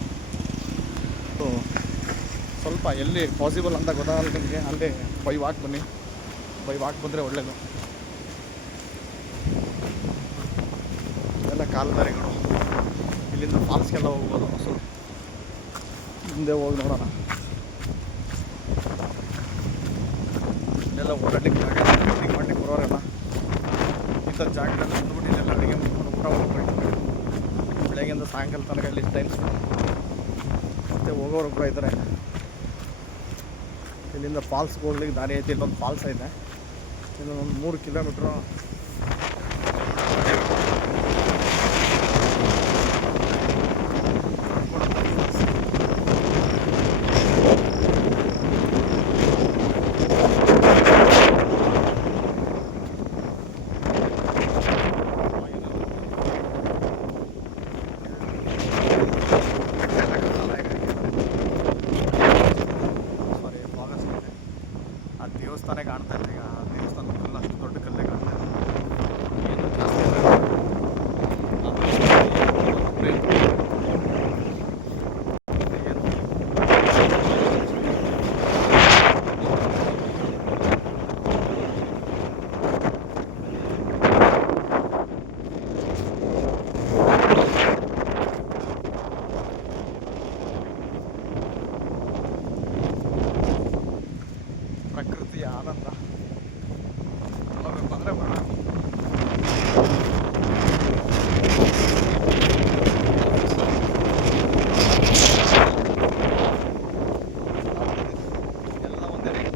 ಸ್ವಲ್ಪ ಎಲ್ಲಿ ಪಾಸಿಬಲ್ ಅಂತ ಗೊತ್ತಾಗಲ್ಲ ನಿಮಗೆ, ಅಲ್ಲಿ ಬೈ ವಾಕ್ ಬನ್ನಿ. ಬೈ ವಾಕ್ ಬಂದರೆ ಒಳ್ಳೆಯದು. ಎಲ್ಲ ಕಾಲ್ದಾರಿಗಳು, ಇಲ್ಲಿಂದ ಫಾಲ್ಸ್ಗೆಲ್ಲ ಹೋಗ್ಬೋದು. ಸ್ವಲ್ಪ ಮುಂದೆ ಹೋಗಿ ನೋಡೋಣ. ಇಲ್ಲೆಲ್ಲ ಓಡಾಡ್ಲಿಕ್ಕೆ ಅಡುಗೆ ಮಾಡ್ಲಿಕ್ಕೆ ಬರೋರೆಲ್ಲ ಇಂಥ ಜಾಗಗಳೆಲ್ಲ ಬಂದ್ಬಿಟ್ಟು ಇಲ್ಲೆಲ್ಲ ಅಡುಗೆ ಮಾಡ್ಕೊಂಡು ಊಟ ಮಾಡ್ಕೊಂಡು ಬೆಳಗ್ಗೆಯಿಂದ ಸಾಯಂಕಾಲ ತನಕ ಇಲ್ಲಿ ಟೈಮ್ ಮತ್ತು ಹೋಗೋರು ಕೂಡ ಇದ್ದಾರೆ. ಇಲ್ಲಿಂದ ಫಾಲ್ಸ್ಗೆ ಹೋಗ್ಲಿಕ್ಕೆ ದಾರಿ ಐತಿ. ಇಲ್ಲೊಂದು ಫಾಲ್ಸ್ ಐತೆ, ಇಲ್ಲೊಂದು 3 ಕಿಲೋಮೀಟ್ರು. ದೇವಸ್ಥಾನ ಕಾಣ್ತಾ ಇದೆ. ಈಗ ದೇವಸ್ಥಾನ ಫುಲ್ ಅಷ್ಟು ದೊಡ್ಡ ಕಲ್ಲೇ ಕಾಣ್ತಾ ಇದೆ. ಏನು ಜಾಸ್ತಿ ಪ್ರಕೃತಿಯ ಆನಂದ ತಗೋಬೇಕು ಅಂದರೆ ಬರೋಣ. ಎಲ್ಲ ಒಂದೇ ರೇಟ್.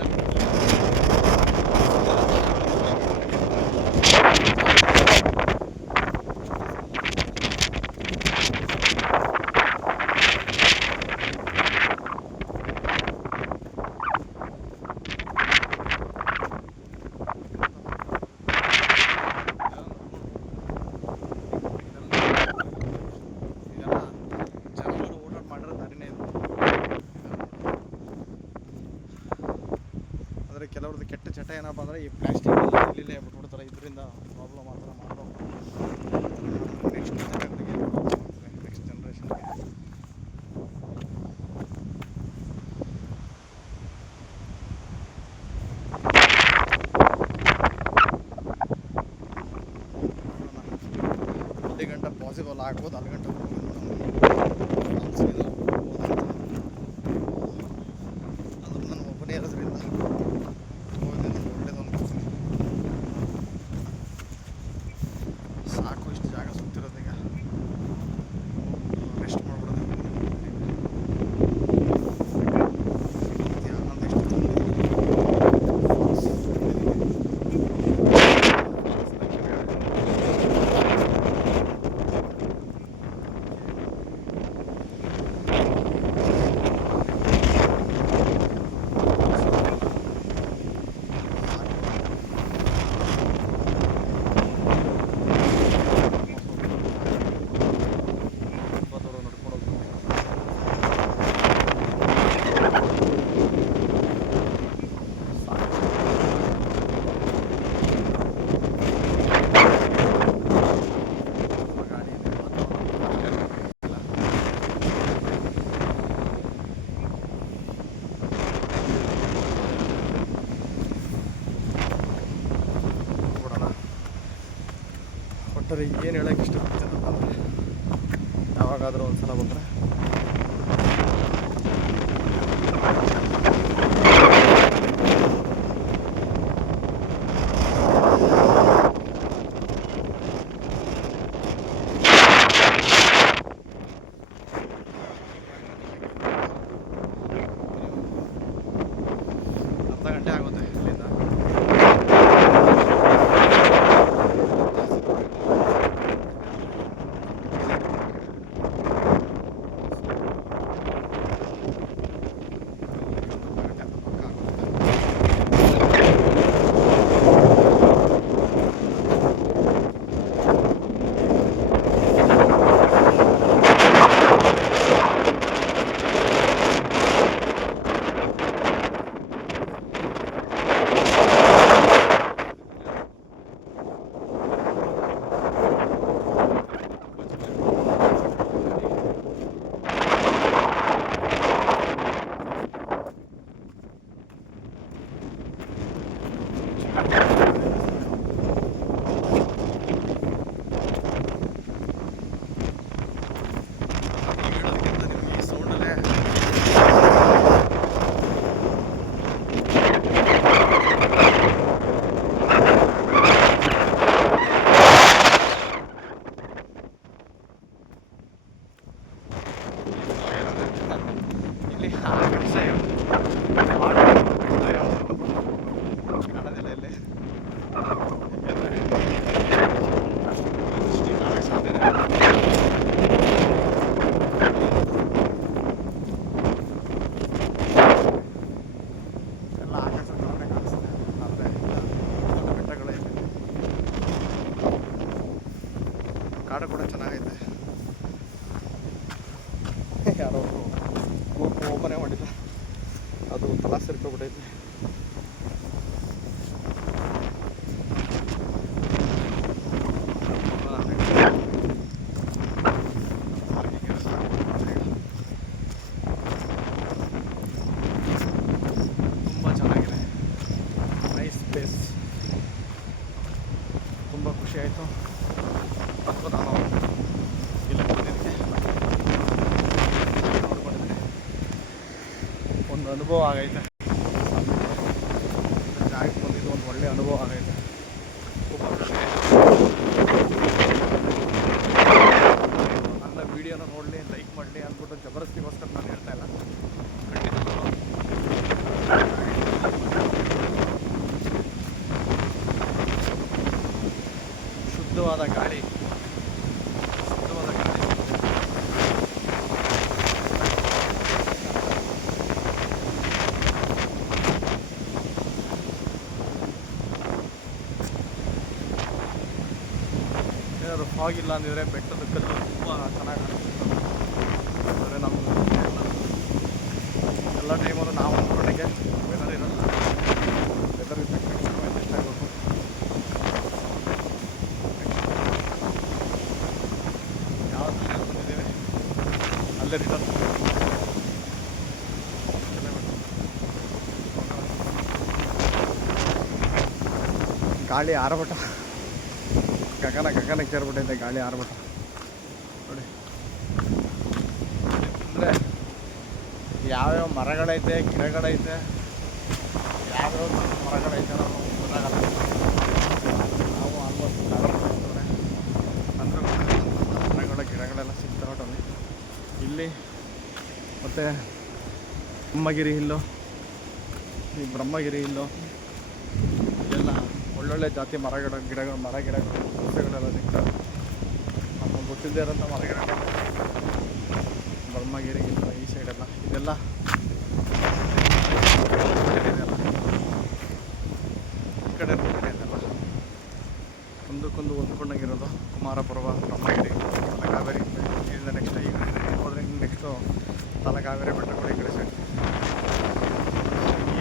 ಆದರೆ ಕೆಲವ್ರದ್ದು ಕೆಟ್ಟ ಚಟ ಏನಪ್ಪ ಅಂದರೆ ಈ ಪ್ಲಾಸ್ಟಿಕ್ ಇಲ್ಲೇ ಬಿಟ್ಬಿಡ್ತಾರೆ. ಇದರಿಂದ ಪ್ರಾಬ್ಲಮ್ ಆ ಥರ ಮಾಡೋ ನೆಕ್ಸ್ಟ್ ಜನಗಳಿಗೆ, ನೆಕ್ಸ್ಟ್ ಜನ್ರೇಷನ್ಗೆ. ಅಲ್ಲಿ ಗಂಟ ಪಾಸಿಬಲ್ ಆಗ್ಬೋದು, ಅಲ್ಲಿ ಗಂಟ ಆದರೂ ನಾನು ಒಬ್ಬನೇ ಇರೋದ್ರಿಂದ ಸಾಕು. ಇಷ್ಟು ಜಾಗ ಸುತ್ತಿರೋದು, ಈಗ ರೆಸ್ಟ್ ಮಾಡ್ಬಿಡೋದು. ಆನಂದ ಎಷ್ಟು ಒಟ್ಟರೆ ಏನು ಹೇಳೋಕ್ಕೆ ಇಷ್ಟಪಡ್ತೀನಿ ಅಂತಂದರೆ, ಯಾವಾಗಾದರೂ ಒಂದು ಸಲ ಬಂದರೆ ಅರ್ಧ ಗಂಟೆ ಆಗುತ್ತೆ ಇಲ್ಲಿಂದ. ಕಾಡು ಕೂಡ ಚೆನ್ನಾಗೈತೆ. ಯಾರೋ ಓಪನೇ ಮಾಡಿಲ್ಲ, ಅದು ತಲಾ ಸೇರ್ಕೊಬಿಟ್ಟೈತೆ. ತುಂಬ ಚೆನ್ನಾಗಿದೆ, ನೈಸ್ ಪ್ಲೇಸ್, ತುಂಬ ಖುಷಿ ಆಯಿತು. ಅಥವಾ ನಾನು ಇಲ್ಲಿ ಬಂದಿದ್ದಕ್ಕೆ ನೋಡ್ಕೊಂಡಿದ್ದೀನಿ, ಒಂದು ಅನುಭವ ಆಗೈತೆ. ಜಾಗಕ್ಕೆ ಬಂದಿದ್ದು ಒಂದು ಒಳ್ಳೆಯ ಅನುಭವ ಆಗೈತೆ, ತುಂಬ ಖುಷಿ ಆಯಿತು. ನನ್ನ ವೀಡಿಯೋನ ನೋಡಲಿ, ಲೈಕ್ ಮಾಡಲಿ ಅಂದ್ಬಿಟ್ಟು ಜಬರ್ದಸ್ತಿಗೋಸ್ಕರ ನಾನು ಹೇಳ್ತಾ ಇಲ್ಲ, ಖಂಡಿತ ಶುದ್ಧವಾದ ಗಾಳಿ, ಏನಾದ್ರು ಫಾಗ್ ಇಲ್ಲ ಅಂದಿದ್ರೆ ಬೆಟ್ಟದ ಕಲ್ಲು ತುಂಬ ಚೆನ್ನಾಗಿ ಕಾಣಿಸ್ತಿತ್ತು. ಅಂದರೆ ನಮ್ಗೆ ಎಲ್ಲ ಟೈಮಲ್ಲೂ ನಾವು ಅಂದ್ಕೊಂಡಂಗೆ ವೆದರ್ ಇರಲ್ಲ, ವೆದರ್ ಇದ್ದಕ್ಕೆ ಅಡ್ಜಸ್ಟ್ ಆಗಬೇಕು. ಯಾವ್ದು ಬಂದಿದ್ದೀವಿ ಅಲ್ಲೇ ರಿಟರ್ನ್ ಗಾಳಿ ಆರ್ಭಟ, ಗಗನಕ್ಕೆ ಸೇರ್ಬಿಟ್ಟೈತೆ ಗಾಳಿ ಆರ್ಭಟ ನೋಡಿ. ಅಂದರೆ ಯಾವ್ಯಾವ ಮರಗಳೈತೆ, ಗಿಡಗಳೈತೆ, ಯಾವ್ಯಾವ ಮರಗಳೈತೆ ನಾವು ಗೊತ್ತಾಗಲ್ಲ. ನಾವು ಆಲ್ಮೋಸ್ಟ್ ಅಂದರೆ ಮರಗಳ ಗಿಡಗಳೆಲ್ಲ ಸಿಗ್ತಾ ಹೊಟ್ಟಲ್ಲಿ ಇಲ್ಲಿ. ಮತ್ತು ಬ್ರಹ್ಮಗಿರಿ ಹಿಲ್ಲು, ಈ ಬ್ರಹ್ಮಗಿರಿ ಹಿಲ್ಲು ಇದೆಲ್ಲ ಒಳ್ಳೊಳ್ಳೆ ಜಾತಿ ಗಿಡಗಳು ಸಸ್ಯಗಳೆಲ್ಲ ಸಿಗ್ತವೆ. ನಮಗೆ ಗೊತ್ತಿಲ್ಲದೆ ಇರೋಂಥ ಮರಗಿಡಗಳು ಬ್ರಹ್ಮಗಿರಿ ಇಲ್ಲ ಈ ಸೈಡೆಲ್ಲ ಇದೆಲ್ಲ ಈ ಕಡೆ ಇದೆಲ್ಲ ಒಂದಕ್ಕೊಂದು ಹೊಂದ್ಕೊಂಡಂಗಿರೋದು. ಕುಮಾರಪರ್ವ, ಬ್ರಹ್ಮಗಿರಿ, ತಲಕಾವೇರಿ, ಇದರಿಂದ ನೆಕ್ಸ್ಟ್ ಈಗ ಹೋದ್ರೆ ನೆಕ್ಸ್ಟು ತಲಕಾವೇರಿ ಬೆಟ್ಟಗಳು ಈ ಕಡೆ ಸೈಡ್.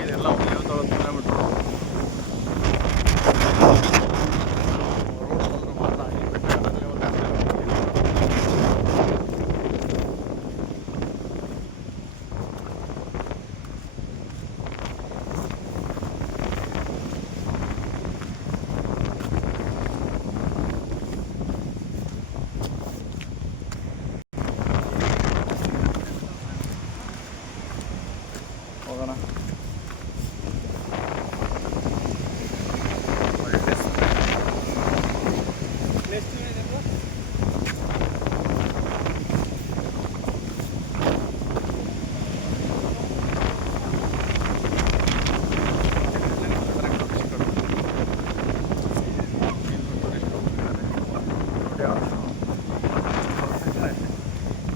ಇದೆಲ್ಲ 50 ಕಿಲೋಮೀಟ್ರು ಹೋಗೋಣ.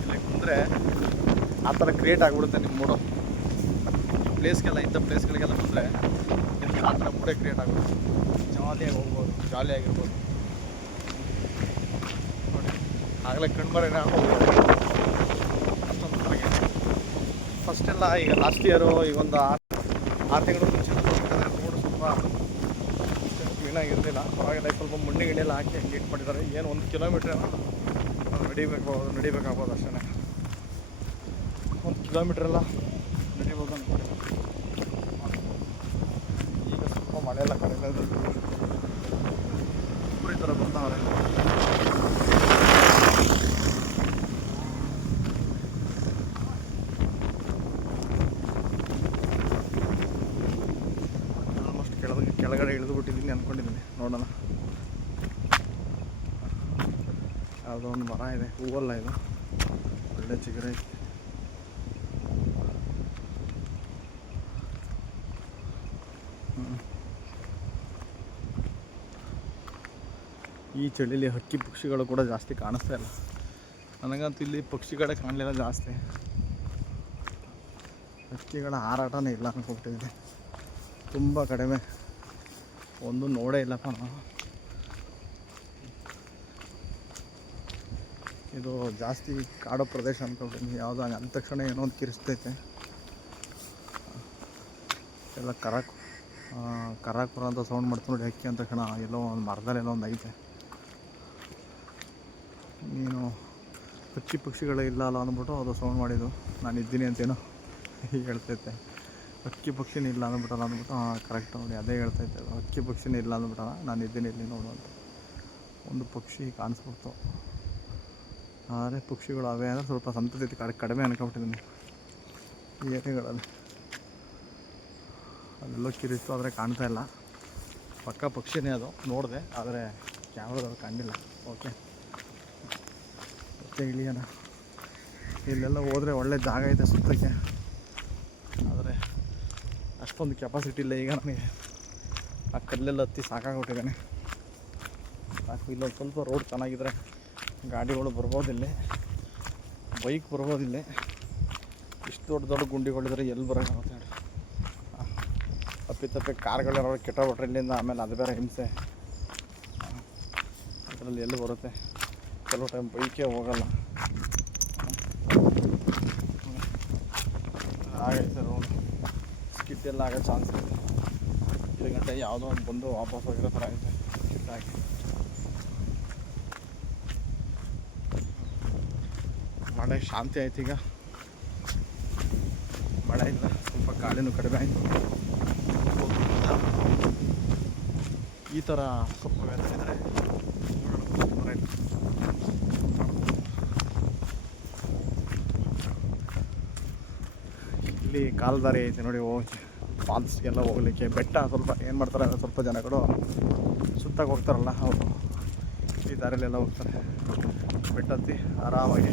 ಇಲ್ಲಿ ಕುಂದರೆ ಆ ಥರ ಕ್ರಿಯೇಟ್ ಆಗಿಬಿಡುತ್ತೆ ನಿಮ್ಮ ಮೂಡು. ಪ್ಲೇಸ್ಗೆಲ್ಲ ಇಂಥ ಪ್ಲೇಸ್ಗಳಿಗೆಲ್ಲ ಬಂದರೆ ನಿಮಗೆ ಆ ಥರ ಮೂಡೇ ಕ್ರಿಯೇಟ್ ಆಗುತ್ತೆ. ಜಾಲಿಯಾಗಿ ಹೋಗ್ಬೋದು, ಜಾಲಿಯಾಗಿರ್ಬೋದು ನೋಡಿ. ಆಗಲೇ ಕಣ್ಮರೆನೇ ಹೋಗ್ಬೋದು ಅಷ್ಟೊಂದು ಚೆನ್ನಾಗಿದೆ. ಫಸ್ಟೆಲ್ಲ ಈಗ ಲಾಸ್ಟ್ ಇಯರು ಈಗ ಒಂದು 6 ತಿಂಗಳು ಮುಂಚೆ ಹೋಗ್ಬೇಕಾದ್ರೆ ರೋಡು ಸ್ವಲ್ಪ ಕ್ಲೀನಾಗಿರಲಿಲ್ಲ. ಅವಾಗೆಲ್ಲ ಸ್ವಲ್ಪ ಮಣ್ಣು ಗಿಣ್ಣೆಲ್ಲ ಹಾಕಿ ಹಂಗೆ ಇಟ್ಕೊಂಡಿದ್ದಾರೆ. ಏನು 1 ಕಿಲೋಮೀಟ್ರ್ ನಡಿಬೇಕಾಗ್ಬೋದು ಅಷ್ಟೇ. 1 ಕಿಲೋಮೀಟ್ರೆಲ್ಲ ನಡಿಬೋದು ಅಂದ್ಕೊಂಡು ಈಗ ಸ್ವಲ್ಪ ಮಳೆ ಎಲ್ಲ ಕಡಿಮೆ ಈ ಥರ ಬರ್ತಾವ್ರೆ. ಆಲ್ಮೋಸ್ಟ್ ಕೆಳಗಡೆ ಇಳಿದು ಬಿಟ್ಟಿದ್ದೀನಿ ಅಂದ್ಕೊಂಡಿದ್ದೀನಿ. ನೋಡೋಣ. ಯಾವುದೋ ಒಂದು ಮರ ಇದೆ, ಹೂವಲ್ಲ ಇದು, ಒಳ್ಳೆ ಚಿಗುರೆ ಐತೆ. ಈ ಚಳಿಲಿ ಹಕ್ಕಿ ಪಕ್ಷಿಗಳು ಕೂಡ ಜಾಸ್ತಿ ಕಾಣಿಸ್ತಾ ಇಲ್ಲ. ನನಗಂತೂ ಇಲ್ಲಿ ಪಕ್ಷಿಗಳೇ ಕಾಣಲಿಲ್ಲ ಜಾಸ್ತಿ. ಹಕ್ಕಿಗಳ ಹಾರಾಟನೇ ಇಲ್ಲ ಅನ್ಕೊಬಿಟ್ಟಿದ್ದೀನಿ. ತುಂಬ ಕಡಿಮೆ, ಒಂದು ನೋಡೇ ಇಲ್ಲಪ್ಪ ನಾವು. ಇದು ಜಾಸ್ತಿ ಕಾಡೋ ಪ್ರದೇಶ ಅಂದ್ಕೊಬಿಟ್ಟಿದ್ದೀನಿ. ಯಾವುದೋ ಅಂದ ತಕ್ಷಣ ಏನೋ ಒಂದು ಕಿರಿಸ್ತೈತೆ. ಎಲ್ಲ ಕರಾಕುರ ಅಂತ ಸೌಂಡ್ ಮಾಡ್ತು ನೋಡಿ ಹಕ್ಕಿ ಅಂದ ತಕ್ಷಣ. ಎಲ್ಲೋ ಒಂದು ಮರದಲ್ಲೆಲ್ಲೋ ಒಂದು ಐತೆ. ನೀನು ಪಕ್ಷಿಗಳೇ ಇಲ್ಲ ಅಲ್ಲ ಅಂದ್ಬಿಟ್ಟು ಅದು ಸೌಂಡ್ ಮಾಡಿದ್ದು. ನಾನು ಇದ್ದೀನಿ ಅಂತೇನೋ ಹೇಳ್ತೈತೆ. ಹಕ್ಕಿ ಪಕ್ಷಿನೇ ಇಲ್ಲ ಅಂದ್ಬಿಟ್ಟಲ್ಲ ಅಂದ್ಬಿಟ್ಟು, ಹಾಂ ಕರೆಕ್ಟ್ ನೋಡಿ ಅದೇ ಹೇಳ್ತೈತೆ. ಅದು ಹಕ್ಕಿ ಪಕ್ಷಿನೇ ಇಲ್ಲ ಅಂದ್ಬಿಟ್ಟಲ್ಲ, ನಾನು ಇದ್ದೀನಿ ಇಲ್ಲಿ ನೋಡು ಅಂತ. ಒಂದು ಪಕ್ಷಿ ಕಾಣಿಸ್ಬಿಡ್ತು. ಆದರೆ ಪಕ್ಷಿಗಳು ಅವೇ ಅಂದರೆ ಸ್ವಲ್ಪ ಸಂತತಿ ಕಡಿಮೆ ಅನ್ಕೊಬಿಟ್ಟಿದ್ದೀನಿ ಈ ಏರಿಯಾಗಳಲ್ಲಿ. ಅದೆಲ್ಲೋ ಕಿರಿಸ್ತು, ಆದರೆ ಕಾಣ್ತಾ ಇಲ್ಲ. ಪಕ್ಕ ಪಕ್ಷಿನೇ ಅದು, ನೋಡಿದೆ, ಆದರೆ ಕ್ಯಾಮ್ರಾದಲ್ಲಿ ಕಂಡಿಲ್ಲ. ಓಕೆ, ಮತ್ತೆ ಇಳಿಯೋಣ. ಇಲ್ಲೆಲ್ಲ ಹೋದರೆ ಒಳ್ಳೆ ಜಾಗ ಐತೆ ಸುತ್ತಕ್ಕೆ, ಆದರೆ ಅಷ್ಟೊಂದು ಕೆಪಾಸಿಟಿ ಇಲ್ಲ ಈಗ ನನಗೆ. ಆ ಕಲ್ಲೆಲ್ಲ ಹತ್ತಿ ಸಾಕಾಗ್ಬಿಟ್ಟಿದ್ದಾನೆ. ಸಾಕು. ಇಲ್ಲೊಂದು ಸ್ವಲ್ಪ ರೋಡ್ ಚೆನ್ನಾಗಿದ್ರೆ ಗಾಡಿಗಳು ಬರ್ಬೋದಿಲ್ಲಿ, ಬೈಕ್ ಬರ್ಬೋದಿಲ್ಲಿ. ಇಷ್ಟು ದೊಡ್ಡ ದೊಡ್ಡ ಗುಂಡಿಗಳಿದ್ರೆ ಎಲ್ಲಿ ಬರೋಕ್ಕಾಗುತ್ತೆ ಹೇಳಿ. ತಪ್ಪಿ ಕಾರ್ಗಳು ಕೆಟ್ಟೋಗ್ಬಿಟ್ರೆ ಇಲ್ಲಿಂದ, ಆಮೇಲೆ ಅದು ಬೇರೆ ಹಿಂಸೆ. ಅದರಲ್ಲಿ ಎಲ್ಲಿ ಬರುತ್ತೆ. ಕೆಲವು ಟೈಮ್ ಬೈಕೇ ಹೋಗಲ್ಲ. ಆಗೈತೆ ರೋಡ್ ಸ್ಕಿಟ್ ಎಲ್ಲ ಆಗೋ ಚಾನ್ಸ್ ಇದೆ. 2 ಗಂಟೆ ಯಾವುದೋ ಒಂದು ಬಂದು ವಾಪಸ್ ಹೋಗಿರೋ ಥರ ಐತೆ ಸ್ಕಿಟ್ ಆಗಿ. ಮಳೆ ಶಾಂತಿ ಆಯ್ತು ಈಗ. ಮಳೆ ಇಲ್ಲ, ಸ್ವಲ್ಪ ಗಾಳಿನೂ ಕಡಿಮೆ ಆಯಿತು. ಈ ಥರ ಸ್ವಲ್ಪ ವೆದರ್ ಇದ್ದರೆ ಇಲ್ಲಿ ಕಾಲ್ದಾರಿ ಐತೆ ನೋಡಿ, ಹೋಗಿ ಫಾಲ್ಸ್ಗೆಲ್ಲ ಹೋಗ್ಲಿಕ್ಕೆ. ಬೆಟ್ಟ ಸ್ವಲ್ಪ ಏನು ಮಾಡ್ತಾರೆ, ಸ್ವಲ್ಪ ಜನಗಳು ಸುತ್ತಾಗಿ ಹೋಗ್ತಾರಲ್ಲ ಅವರು ಈ ದಾರಿಲೆಲ್ಲ ಹೋಗ್ತಾರೆ. ಬೆಟ್ಟ ಹತ್ತಿ ಆರಾಮಾಗಿ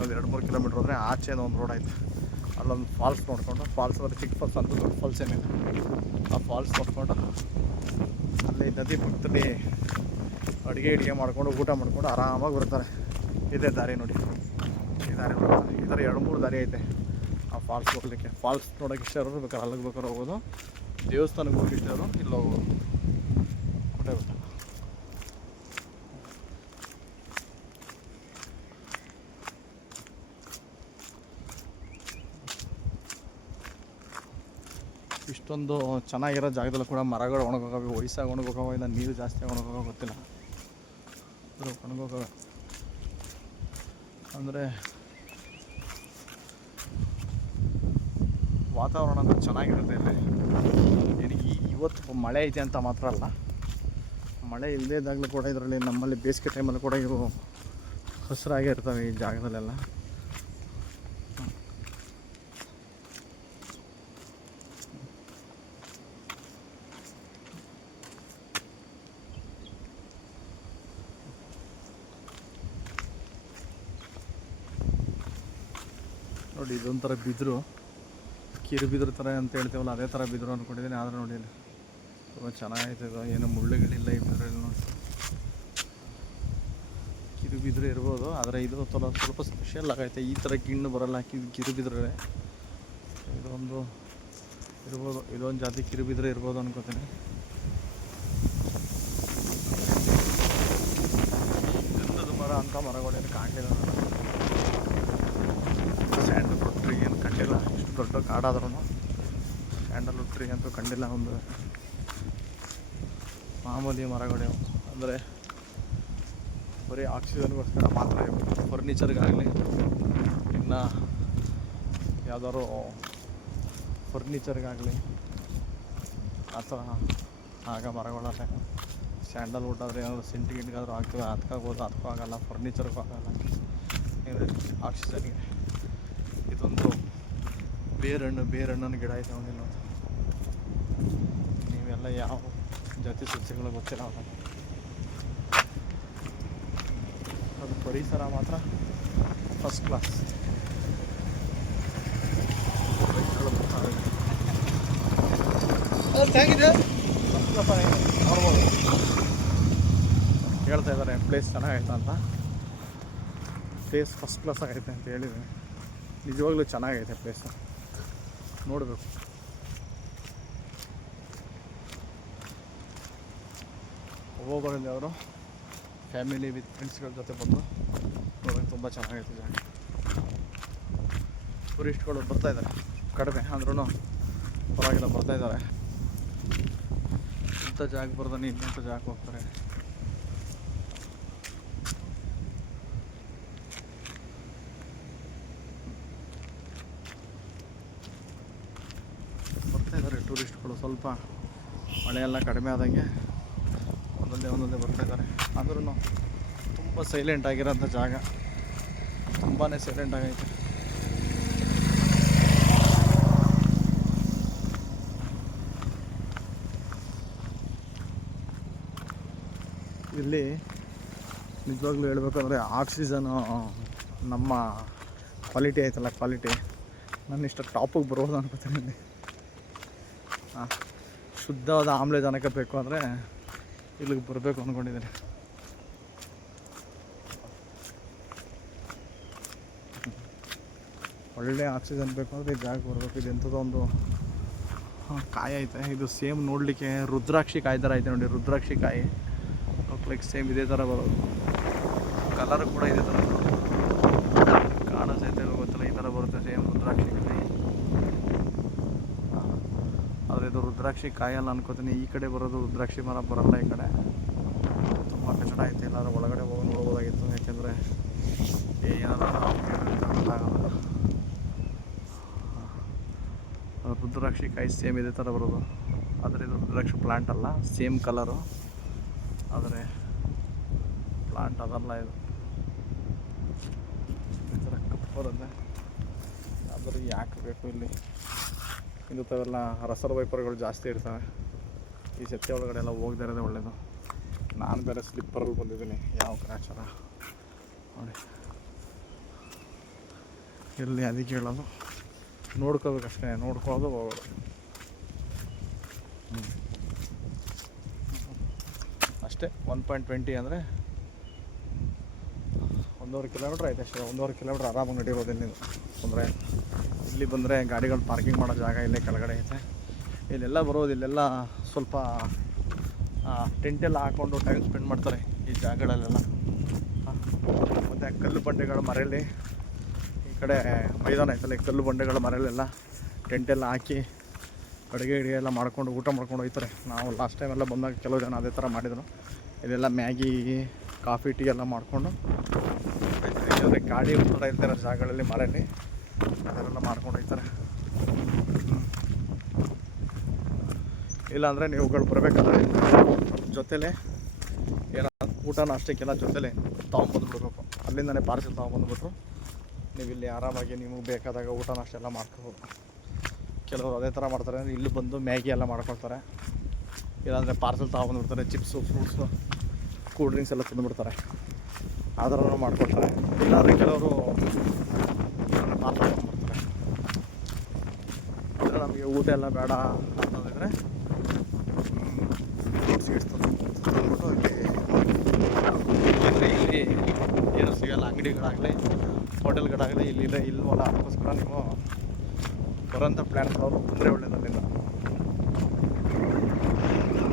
ಒಂದು 2-3 ಕಿಲೋಮೀಟ್ರ್ ಹೋದರೆ ಆಚೆ ಒಂದು ರೋಡ್ ಐತೆ. ಅಲ್ಲೊಂದು ಫಾಲ್ಸ್ ನೋಡಿಕೊಂಡು, ಫಾಲ್ಸ್ ಅಂದರೆ ಚಿಕ್ಕ ಫಾಲ್ಸ್ ಅಂತ, ದೊಡ್ಡ ಫಾಲ್ಸ್ ಏನಿದೆ. ಆ ಫಾಲ್ಸ್ ನೋಡಿಕೊಂಡು ಅಲ್ಲಿ ನದಿ ಪಕ್ಕದಲ್ಲಿ ಅಡುಗೆ ಮಾಡಿಕೊಂಡು ಊಟ ಮಾಡಿಕೊಂಡು ಆರಾಮಾಗಿ ಬರ್ತಾರೆ. ಇದೇ ದಾರಿ ನೋಡಿ, ಈ ದಾರಿ ಬರ್ತಾರೆ. ಈ ಥರ 2-3 ದಾರಿ ಐತೆ ಆ ಫಾಲ್ಸ್ ಹೋಗ್ಲಿಕ್ಕೆ. ಫಾಲ್ಸ್ ನೋಡೋಕೆ ಇಷ್ಟ ಇರೋರು ಬೇಕಾದ್ರೆ ಅಲ್ಲಿಗೆ ಬೇಕಾದ್ರೆ ಹೋಗೋದು, ದೇವಸ್ಥಾನಕ್ಕೆ ಹೋಗಿ ಇಷ್ಟ ಇರೋರು ಇಲ್ಲಿ ಹೋಗೋದು. ಕೊಟ್ಟೆ ಬಿಟ್ಟು ಇಷ್ಟೊಂದು ಚೆನ್ನಾಗಿರೋ ಜಾಗದಲ್ಲೂ ಕೂಡ ಮರಗಳು ಒಣಗೋಗವೆ. ವಯಸ್ಸಾಗಿ ಒಣಗೋಗವ, ಇಲ್ಲ ನೀರು ಜಾಸ್ತಿ ಒಣಗೋಗೋ ಗೊತ್ತಿಲ್ಲ. ಒಣಗೋಗವೆ ಅಂದರೆ ವಾತಾವರಣ ಅಂತ ಚೆನ್ನಾಗಿರುತ್ತೆ ಇಲ್ಲಿ. ಏನಕ್ಕೆ ಇವತ್ತು ಮಳೆ ಐತೆ ಅಂತ ಮಾತ್ರ ಅಲ್ಲ, ಮಳೆ ಇಲ್ಲದೇ ಇದ್ದಾಗಲೂ ಕೂಡ ಇದರಲ್ಲಿ ನಮ್ಮಲ್ಲಿ ಬೇಸಿಗೆ ಟೈಮಲ್ಲಿ ಕೂಡ ಇವು ಹಸಿರಾಗೇ ಇರ್ತವೆ ಈ ಜಾಗದಲ್ಲೆಲ್ಲ. ನೋಡಿ ಇದೊಂಥರ ಬಿದಿರು, ಕಿರು ಬಿದಿರು ಥರ ಅಂತ ಹೇಳ್ತೀವಲ್ಲ ಅದೇ ಥರ ಬಿದಿರು ಅಂದ್ಕೊಂಡಿದ್ದೀನಿ. ಆದರೆ ನೋಡಿ ಇಲ್ಲಿ ತುಂಬ ಚೆನ್ನಾಗೈತೆ ಇದು, ಏನು ಮುಳ್ಳುಗಳಿಲ್ಲ ಈ ಬಿದಿರಲ್ಲಿ. ನೋಡಿ ಕಿರು ಬಿದಿರು ಇರ್ಬೋದು, ಆದರೆ ಇದು ಸ್ವಲ್ಪ ಸ್ಪೆಷಲ್ ಆಗೈತೆ. ಈ ಥರ ಗಿಣ್ಣು ಬರಲ್ಲ ಕಿರು ಬಿದಿರೇ. ಇದೊಂದು ಇರ್ಬೋದು, ಇದೊಂದು ಜಾತಿ ಕಿರು ಬಿದಿರು ಇರ್ಬೋದು ಅನ್ಕೋತೀನಿ. ಗಂಧದ ಮರ ಅಂತ ಮರಗಳೇನು ಕಾಣಲಿಲ್ಲ. ಸ್ಯಾಂಡಲ್ವುಡ್ ಟ್ರೀ ಏನು ಕಂಡಿಲ್ಲ, ಇಷ್ಟು ದೊಡ್ಡ ಕಾಡಾದ್ರೂ ಸ್ಯಾಂಡಲ್ವುಡ್ ಟ್ರೀ ಅಂತೂ ಕಂಡಿಲ್ಲ. ಒಂದು ಮಾಮೂಲಿ ಮರಗಳು ಅಂದರೆ ಬರೀ ಆಕ್ಸಿಜನ್ಗೋಸ್ಕರ ಮಾತ್ರ ಇವು. ಫರ್ನಿಚರ್ಗಾಗಲಿ, ಇನ್ನು ಯಾವ್ದಾದ್ರು ಫರ್ನಿಚರ್ಗಾಗಲಿ ಆ ಥರ ಆಗ ಮರಗಳಲ್ಲೇ ಸ್ಯಾಂಡಲ್ವುಡ್ ಆದರೆ ಏನಾದರೂ ಸಿಂಟ್ ಗಿಂಟ್ಗಾದ್ರೂ ಹಾಕ್ತೀವಿ, ಹತ್ಕಾಗೋದು ಅದಕ್ಕೂ ಆಗೋಲ್ಲ, ಫರ್ನಿಚರ್ಗೂ ಆಗೋಲ್ಲ. ಏನು ಆಕ್ಸಿಜನ್ಗೆ ಇದೊಂದು ಬೇರಣ್ಣನ ಗಿಡ ಐತೆ ಅವನಿಲ್ಲ. ನೀವೆಲ್ಲ ಯಾವ ಜಾತಿ ಸಸ್ಯಗಳು ಗೊತ್ತಿಲ್ಲ ಅವನಿಗೆ. ಅದು ಪರಿಸರ ಮಾತ್ರ ಫಸ್ಟ್ ಕ್ಲಾಸ್. ನೋಡ್ಬೋದು, ಹೇಳ್ತಾ ಇದ್ದಾರೆ ಪ್ಲೇಸ್ ಚೆನ್ನಾಗೈತೆ ಅಂತ. ಪ್ಲೇಸ್ ಫಸ್ಟ್ ಕ್ಲಾಸ್ ಆಗೈತೆ ಅಂತ ಹೇಳಿದೆ. ನಿಜವಾಗ್ಲೂ ಚೆನ್ನಾಗೈತೆ ಪ್ಲೇಸ್, ನೋಡಬೇಕು. ಒಬ್ಬೊಬ್ಬರಿಂದ ಅವರು ಫ್ಯಾಮಿಲಿ ವಿತ್ ಫ್ರೆಂಡ್ಸ್ಗಳ ಜೊತೆ ಬಂದು ನೋಡೋಕ್ಕೆ ತುಂಬ ಚೆನ್ನಾಗೈತೆ ಜಾಗ. ಟೂರಿಸ್ಟ್ಗಳು ಬರ್ತಾಯಿದ್ದಾರೆ, ಕಡಿಮೆ ಅಂದ್ರೂ ಪರವಾಗಿಲ್ಲ ಬರ್ತಾಯಿದ್ದಾರೆ. ಇಂಥ ಜಾಗ ಬರ್ದಾನೆ ಇನ್ನಂಥ ಜಾಗಕ್ಕೆ ಹೋಗ್ತಾರೆ. ಬರ್ತಾಯಿದ್ದಾರೆ ಟೂರಿಸ್ಟ್ಗಳು. ಸ್ವಲ್ಪ ಮಳೆಯೆಲ್ಲ ಕಡಿಮೆ ಆದಂಗೆ ಒಂದೊಂದೇ ಬರ್ತಾಯಿದ್ದಾರೆ. ಆದ್ರೂ ತುಂಬ ಸೈಲೆಂಟ್ ಆಗಿರೋಂಥ ಜಾಗ, ತುಂಬಾ ಸೈಲೆಂಟ್ ಆಗೈತೆ. ಇಲ್ಲಿ ನಿಜವಾಗ್ಲೂ ಹೇಳ್ಬೇಕಂದ್ರೆ ಆಕ್ಸಿಜನು ನಮ್ಮ ಕ್ವಾಲಿಟಿ ಆಯ್ತಲ್ಲ, ಕ್ವಾಲಿಟಿ ನಾನು ಇಷ್ಟ ಟಾಪಿಗೆ ಬರೋದು ಅನ್ಕೋತೀನಿ. ಇಲ್ಲಿ ಶುದ್ಧವಾದ ಆಮ್ಲಜನಕ ಬೇಕು ಅಂದರೆ ಇಲ್ಲಿಗೆ ಬರಬೇಕು ಅಂದ್ಕೊಂಡಿದ್ದೀನಿ. ಒಳ್ಳೆ ಆಕ್ಸಿಜನ್ ಬೇಕು ಅಂದರೆ ಈ ಜಾಗಕ್ಕೆ ಬರಬೇಕು. ಇದು ಎಂಥದೋ ಒಂದು ಕಾಯಿ ಐತೆ. ಇದು ಸೇಮ್ ನೋಡಲಿಕ್ಕೆ ರುದ್ರಾಕ್ಷಿ ಕಾಯಿ ಥರ ಐತೆ ನೋಡಿ. ರುದ್ರಾಕ್ಷಿ ಕಾಯಿ ಲೈಕ್ ಸೇಮ್ ಇದೇ ಥರ ಬರೋದು. ಕಲರ್ ಕೂಡ ಇದೇ ಥರ ಬರೋದು. ಕಾಣಿಸೈತೆ ಗೊತ್ತಿಲ್ಲ, ಈ ಥರ ಬರುತ್ತೆ ಸೇಮ್ ರುದ್ರಾಕ್ಷಿ ಕಾಯಿ. ಆದರೆ ಇದು ರುದ್ರಾಕ್ಷಿ ಕಾಯಲ್ಲ ಅನ್ಕೋತೀನಿ. ಈ ಕಡೆ ಬರೋದು ರುದ್ರಾಕ್ಷಿ ಮರ ಬರಲ್ಲ ಈ ಕಡೆ. ತುಂಬ ಕಚಡ ಐತೆ. ಎಲ್ಲರೂ ಒಳಗಡೆ ಹೋಗಿ ನೋಡ್ಬೋದಾಗಿತ್ತು, ಯಾಕೆಂದರೆ ಏನಾದರೂ ರುದ್ರಾಕ್ಷಿ ಕಾಯಿ ಸೇಮ್ ಇದೇ ಥರ ಬರೋದು. ಆದರೆ ಇದು ರುದ್ರಾಕ್ಷಿ ಪ್ಲಾಂಟ್ ಅಲ್ಲ, ಸೇಮ್ ಕಲರು, ಆದರೆ ಪ್ಲಾಂಟ್ ಅದಲ್ಲ. ಇದು ಈ ಥರ ಕಪ್ಪು ಬರುತ್ತೆ. ಆದರೂ ಯಾಕೆ ಬೇಕು ಇಲ್ಲಿ? ಇಂಥವೆಲ್ಲ ರಸರ ವೈಪರ್ಗಳು ಜಾಸ್ತಿ ಇರ್ತವೆ. ಈ ಸತ್ಯ ಒಳಗಡೆ ಎಲ್ಲ ಹೋಗದೇ ಇರೋದೇ ಒಳ್ಳೆಯದು. ನಾನು ಬೇರೆ ಸ್ಲಿಪ್ಪರಲ್ಲಿ ಬಂದಿದ್ದೀನಿ, ಯಾವ ಗ್ರಾಚಾರ ನೋಡಿ. ಇಲ್ಲಿ ಅದಕ್ಕೆ ಹೇಳೋದು, ನೋಡ್ಕೋಬೇಕಷ್ಟೇ, ನೋಡ್ಕೊಳ್ಳೋದು ಹೋಗೋದು. ಅಷ್ಟೇ. 1.20 ಅಂದರೆ 1.5 ಕಿಲೋಮೀಟ್ರ್ ಐತೆ ಅಷ್ಟೇ. 1.5 ಕಿಲೋಮೀಟ್ರ್ ಆರಾಮಾಗಿ ನಡೀಬೋದು. ಅಂದರೆ ಇಲ್ಲಿ ಬಂದರೆ ಗಾಡಿಗಳು ಪಾರ್ಕಿಂಗ್ ಮಾಡೋ ಜಾಗ ಇಲ್ಲೇ ಕೆಳಗಡೆ ಐತೆ. ಇಲ್ಲೆಲ್ಲ ಬರೋದು, ಇಲ್ಲೆಲ್ಲ ಸ್ವಲ್ಪ ಟೆಂಟೆಲ್ಲ ಹಾಕ್ಕೊಂಡು ಟೈಮ್ ಸ್ಪೆಂಡ್ ಮಾಡ್ತಾರೆ ಈ ಜಾಗಗಳಲ್ಲೆಲ್ಲ. ಮತ್ತು ಕಲ್ಲು ಬಂಡೆಗಳ ಮರೆಯಲ್ಲಿ ಈ ಕಡೆ ಮೈದಾನ ಐತಲ್ಲ, ಕಲ್ಲು ಬಂಡೆಗಳ ಮರೆಯಲ್ಲೆಲ್ಲ ಟೆಂಟೆಲ್ಲ ಹಾಕಿ ಅಡುಗೆ ಎಲ್ಲ ಮಾಡ್ಕೊಂಡು ಊಟ ಮಾಡ್ಕೊಂಡು ಹೋಗ್ತಾರೆ. ನಾವು ಲಾಸ್ಟ್ ಟೈಮೆಲ್ಲ ಬಂದಾಗ ಕೆಲವು ಜನ ಅದೇ ಥರ ಮಾಡಿದರು. ಇಲ್ಲೆಲ್ಲ ಮ್ಯಾಗಿ, ಕಾಫಿ, ಟೀ ಎಲ್ಲ ಮಾಡಿಕೊಂಡು ಅಂದರೆ ಗಾಡಿ ಊಟ ಇರ್ತಾರೆ ಜಾಗಗಳಲ್ಲಿ ಮರೆಯಲ್ಲಿ ಅದೆಲ್ಲ ಮಾಡ್ಕೊಂಡು ಹೋಗ್ತಾರೆ. ಇಲ್ಲಾಂದರೆ ನೀವುಗಳು ಬರಬೇಕಾದ್ರೆ ಜೊತೆಲೇ ಏನೋ ಊಟನ ಅಷ್ಟಕ್ಕೆಲ್ಲ ಜೊತೆಲೇ ತೊಗೊಂಬಂದುಬಿಡ್ಬೇಕು. ಅಲ್ಲಿಂದನೇ ಪಾರ್ಸೆಲ್ ತೊಗೊಂಬಂದುಬಿಟ್ರು ನೀವು ಇಲ್ಲಿ ಆರಾಮಾಗಿ ನಿಮಗೆ ಬೇಕಾದಾಗ ಊಟನ ಅಷ್ಟೆಲ್ಲ ಮಾಡ್ಕೋಬೋದು. ಕೆಲವರು ಅದೇ ಥರ ಮಾಡ್ತಾರೆ, ಇಲ್ಲಿ ಬಂದು ಮ್ಯಾಗಿ ಎಲ್ಲ ಮಾಡ್ಕೊಳ್ತಾರೆ. ಇಲ್ಲಾಂದರೆ ಪಾರ್ಸೆಲ್ ತೊಗೊಂಬಂದುಬಿಡ್ತಾರೆ. ಚಿಪ್ಸು, ಫ್ರೂಟ್ಸು, ಕೂಲ್ ಡ್ರಿಂಕ್ಸ್ ಎಲ್ಲ ತಿಂದುಬಿಡ್ತಾರೆ. ಆ ಥರನೂ ಮಾಡ್ಕೊಳ್ತಾರೆ. ಇಲ್ಲಾಂದರೆ ಕೆಲವರು ಪಾರ್ಸೆಲ್ ತೊಗೊಂಡ್ಬರ್ತಾರೆ. ಇಲ್ಲ ನಮಗೆ ಊಟ ಎಲ್ಲ ಬೇಡ ಅಂತಂದಿದ್ರೆ ಫ್ರೂಟ್ಸ್ ತಂದುಬಿಟ್ಟು ಇಲ್ಲಿ ಏನು ಸಿಗಲ್ಲ, ಅಂಗಡಿಗಳಾಗಲಿ ಹೋಟೆಲ್ಗಳಾಗಲಿ ಇಲ್ವಲ್ಲ. ಅದಕ್ಕೋಸ್ಕರ ನೀವು ಬರೋಂಥ ಪ್ಲ್ಯಾನ್ಸ್ ಅವರು ಬಂದರೆ ಒಳ್ಳೆಯದು. ಅಲ್ಲಿಂದ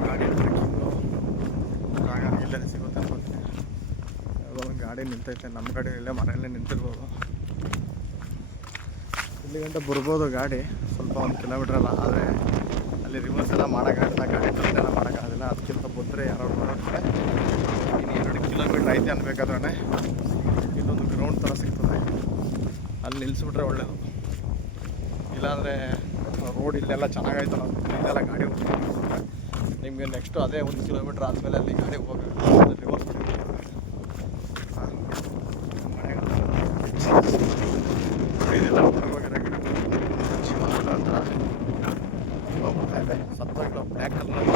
ಗಾಡಿ ಟ್ರೆಕ್ಕಿಂಗು ಜಾಗ ಇಲ್ಲೇ ಸಿಗುತ್ತೆ ಅನ್ಕೋತೀನಿ. ಯಾವುದೋ ಒಂದು ಗಾಡಿ ನಿಂತೈತೆ, ನಮ್ಮ ಗಾಡಿ ಇಲ್ಲೇ ಮನೆಯಲ್ಲೇ ನಿಂತಿರ್ಬೋದು. ಇಲ್ಲಿ ಗಂಟೆ ಬರ್ಬೋದು ಗಾಡಿ, ಸ್ವಲ್ಪ 1 ಕಿಲೋಮೀಟ್ರ್ ಅಲ್ಲ. ಆದರೆ ಅಲ್ಲಿ ರಿವರ್ಸ್ ಎಲ್ಲ ಮಾಡೋಕ್ಕಾಗಲ್ಲ, ಗಾಡಿ ಟರ್ನೆಲ್ಲ ಮಾಡೋಕ್ಕಾಗಲ್ಲ. ಅದಕ್ಕಿಂತ ಬಂದರೆ ಯಾರು ಹೊರಟ್ರೆ ಇನ್ನು 2 ಕಿಲೋಮೀಟ್ರ್ ಐತೆ ಅನ್ಬೇಕಾದ್ರೆ ಇಲ್ಲೊಂದು ಗ್ರೌಂಡ್ ಥರ ಸಿಗ್ತದೆ, ಅಲ್ಲಿ ನಿಲ್ಲಿಸ್ಬಿಟ್ರೆ ಒಳ್ಳೆಯದು. ಇಲ್ಲಾಂದರೆ ರೋಡ್ ಇಲ್ಲೆಲ್ಲ ಚೆನ್ನಾಗೈತಲ್ಲ, ಇಲ್ಲೆಲ್ಲ ಗಾಡಿ ಹೋಗ್ತಾರೆ. ನಿಮಗೆ ನೆಕ್ಸ್ಟು ಅದೇ 1 ಕಿಲೋಮೀಟ್ರ್ ಆದಮೇಲೆ ಅಲ್ಲಿ ಗಾಡಿ ಹೋಗೋದು ರಿವರ್ಸ್ ಸತ್ತೋಗಿಲ್ಲ ಬ್ಲ್ಯಾಕ್ ಕಲರ್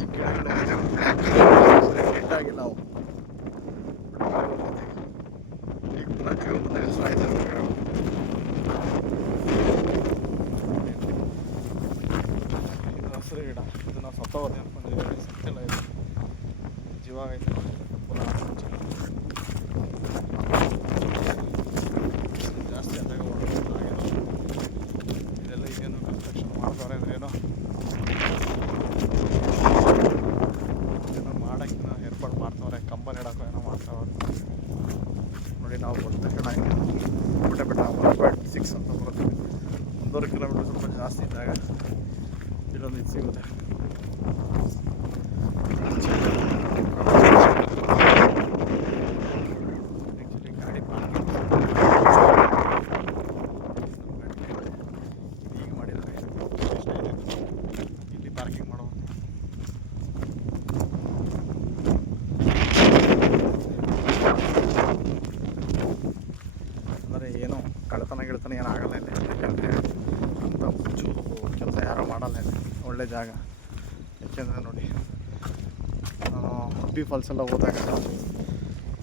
ಈ ಗಿಡಗಳು ಕೆಟ್ಟಾಗಿಲ್ಲ ಅವು ಈಗ ಪುನಃ ಜೀವನದ ಹೆಸರಾಯ್ತು ಹಸಿರು ಗಿಡ ಇದು ನಾವು ಸತ್ತೋಗೋದು ಅಂದ್ಕೊಂಡಿದ್ದೀವಿ ಸತ್ತಿಲ್ಲ ಇದು ಜೀವ ಆಗೈತೆ ಪುನಃ ಜಾಸ್ತಿ ಆದಾಗ ಆಗಿಲ್ಲ ಇದೆಲ್ಲ ಏನು ಕನ್ಸ್ಟ್ರಕ್ಷನ್ ಮಾಡ್ತಾರೆ ಅಂದ್ರೆ ಏನೋ ಮಾಡೋಕ್ಕಿನ್ನ ಏರ್ಪಾಡು ಮಾಡ್ತವ್ರೆ ಕಂಬ ನೆಡೋಕೆ ಏನೋ ಮಾಡ್ತಾವ್ರೆ ನೋಡಿ. ನಾವು ಬರ್ತೇವೆ ಬೆಟ್ಟ 1.6 ಅಂತ ಬರುತ್ತೆ. 1.5 ಕಿಲೋಮೀಟ್ರ್ ಸ್ವಲ್ಪ ಜಾಸ್ತಿ ಇದ್ದಾಗ ಇಲ್ಲೊಂದು ಇದು ಸಿಗುತ್ತೆ. ಆ್ಯಕ್ಚುಲಿ ಗಾಡಿ ಪಾರ್ಕಿಂಗ್ ಈಗ ಮಾಡಿದ್ದಾರೆ. ಇಲ್ಲಿ ಪಾರ್ಕಿಂಗ್ ಮಾಡೋದು ಅಂದರೆ ಏನು ಕಳ್ತನ ಏನಾಗಲ್ಲ ಇಲ್ಲ. ಯಾಕೆಂದರೆ ಅಂಥ ಹುಚ್ಚು ಕೆಲಸ ಯಾರೂ ಮಾಡಲ್ಲ ಇಲ್ಲ. ಒಳ್ಳೆ ಜಾಗ. ಯಾಕೆಂದರೆ ನೋಡಿ, ನಾನು ಹಂಪಿ ಫಾಲ್ಸ್ ಎಲ್ಲ ಹೋದಾಗ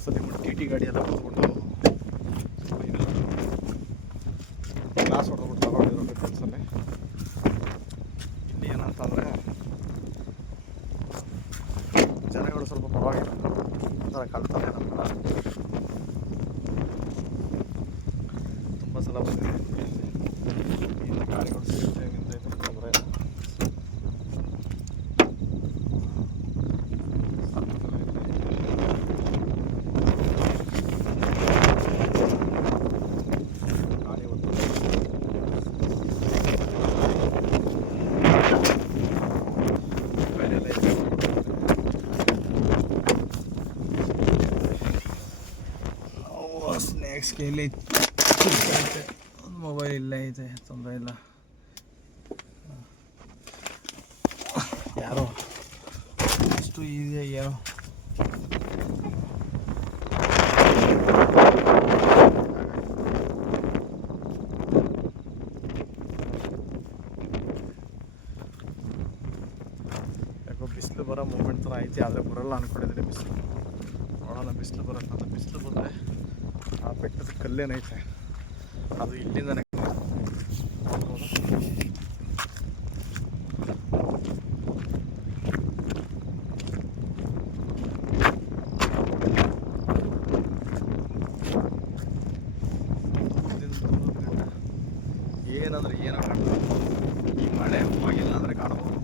ಸರಿ ಟಿ ಗಾಡಿ ಎಲ್ಲ ಕೂತ್ಕೊಂಡು ಗ್ಲಾಸ್ ಹೊಡೆದ್ಬಿಟ್ಟು ತಗೊಂಡಿದ್ರು ಹಂಪಿ ಫಾಲ್ಸಲ್ಲಿ. ಇಲ್ಲಿ ಏನಂತಂದರೆ ಜನಗಳು ಸ್ವಲ್ಪ ಪರವಾಗಿಲ್ಲ, ಆ ಥರ ಕಳ್ತನ ಏನೋ ಮಾಡಲ್ಲ. ತುಂಬ ಸಲ ಬಂದಿದೆ ಇಲ್ಲ ಗಾಡಿಗಳು ಸಿಗುತ್ತೆ ನಿಂತೈತೆ ತೊಂದರೆ ಇಲ್ಲ. ಗಾಡಿ ಹೊತ್ತು ಗಾಡಿಯೆಲ್ಲ ಇದೆ. ಸ್ನ್ಯಾಕ್ಸ್ ಕೈಲಿ ಐತೆ, ಒಂದು ಮೊಬೈಲ್ ಇಲ್ಲೇ ಐತೆ, ತೊಂದರೆ ಇಲ್ಲ. ಯಾರೋ ಅಷ್ಟು ಈಸಿಯಾಗಿ ಏನೋ ಯಾಕೋ ಬಿಸಿಲು ಬರೋ ಮೂಮೆಂಟ್ ಥರ ಐತೆ, ಆದರೆ ಬರೋಲ್ಲ ಅಂದ್ಕೊಂಡಿದ್ದೀನಿ ಬಿಸಿಲು. ನೋಡೋಣ ಬಿಸಿಲು ಬರುತ್ತೆ ಅಂತ. ಬಿಸಿಲು ಬಂದರೆ ಆ ಬೆಟ್ಟದ ಕಲ್ಲೇನೈತೆ ಅದು ಇಲ್ಲಿಂದನೇ ಏನಂದ್ರೆ ಏನೋ ಕಾಣ್ತದೆ. ಈ ಮಳೆ ಹೋಗಿಲ್ಲ ಅಂದರೆ ಕಾಣಬಹುದು.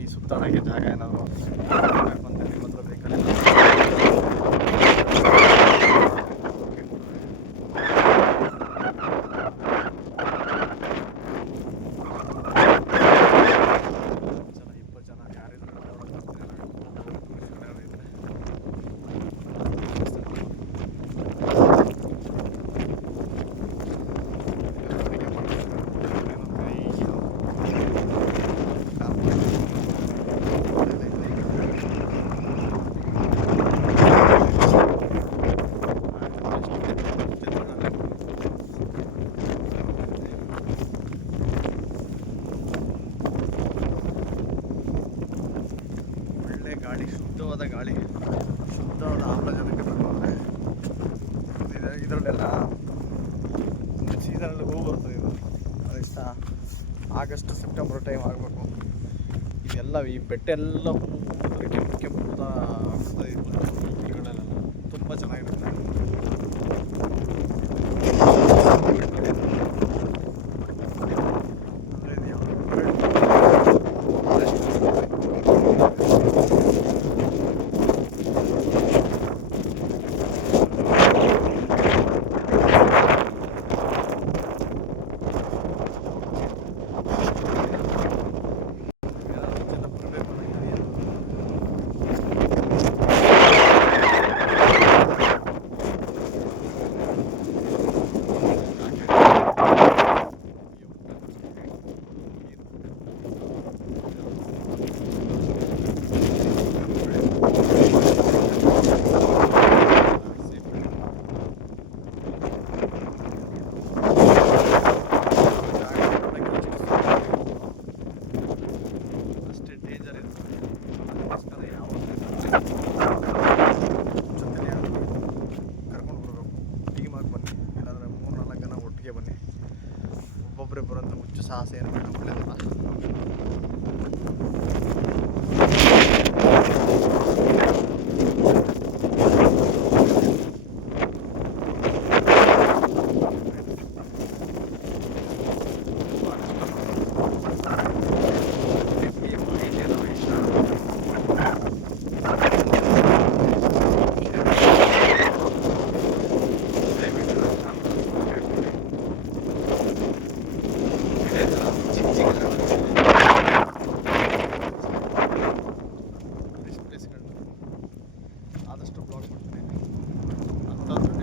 ಈ ಸುತ್ತಾಡೋಕ್ಕೆ ಜಾಗ ಏನಾದರೂ ಬಂದರೆ ನಿಮ್ಮತ್ರ ಬೇಕಾದ್ರೆ ಗಾಳಿ, ಶುದ್ಧವಾದ ಗಾಳಿ, ಶುದ್ಧವಾದ ಆಮ್ಲಜನಕ ತಗೊಂಡ್ರೆ ಇದರಲ್ಲೆಲ್ಲ ಸೀಸನಲ್ಲಿ ಹೂ ಬರ್ತದೆ. ಇದು ಅದೆಷ್ಟ ಆಗಸ್ಟ್ ಸೆಪ್ಟೆಂಬರ್ ಟೈಮ್ ಆಗಬೇಕು. ಇದೆಲ್ಲ ಈ ಬೆಟ್ಟ ಎಲ್ಲ ಹೂ ಕೆಂಪು ಕೆಂಪು ಆಗ್ತದೆ. ಇವುಗಳೆಲ್ಲ ತುಂಬ ಚೆನ್ನಾಗಿರುತ್ತೆ. ಅಂತ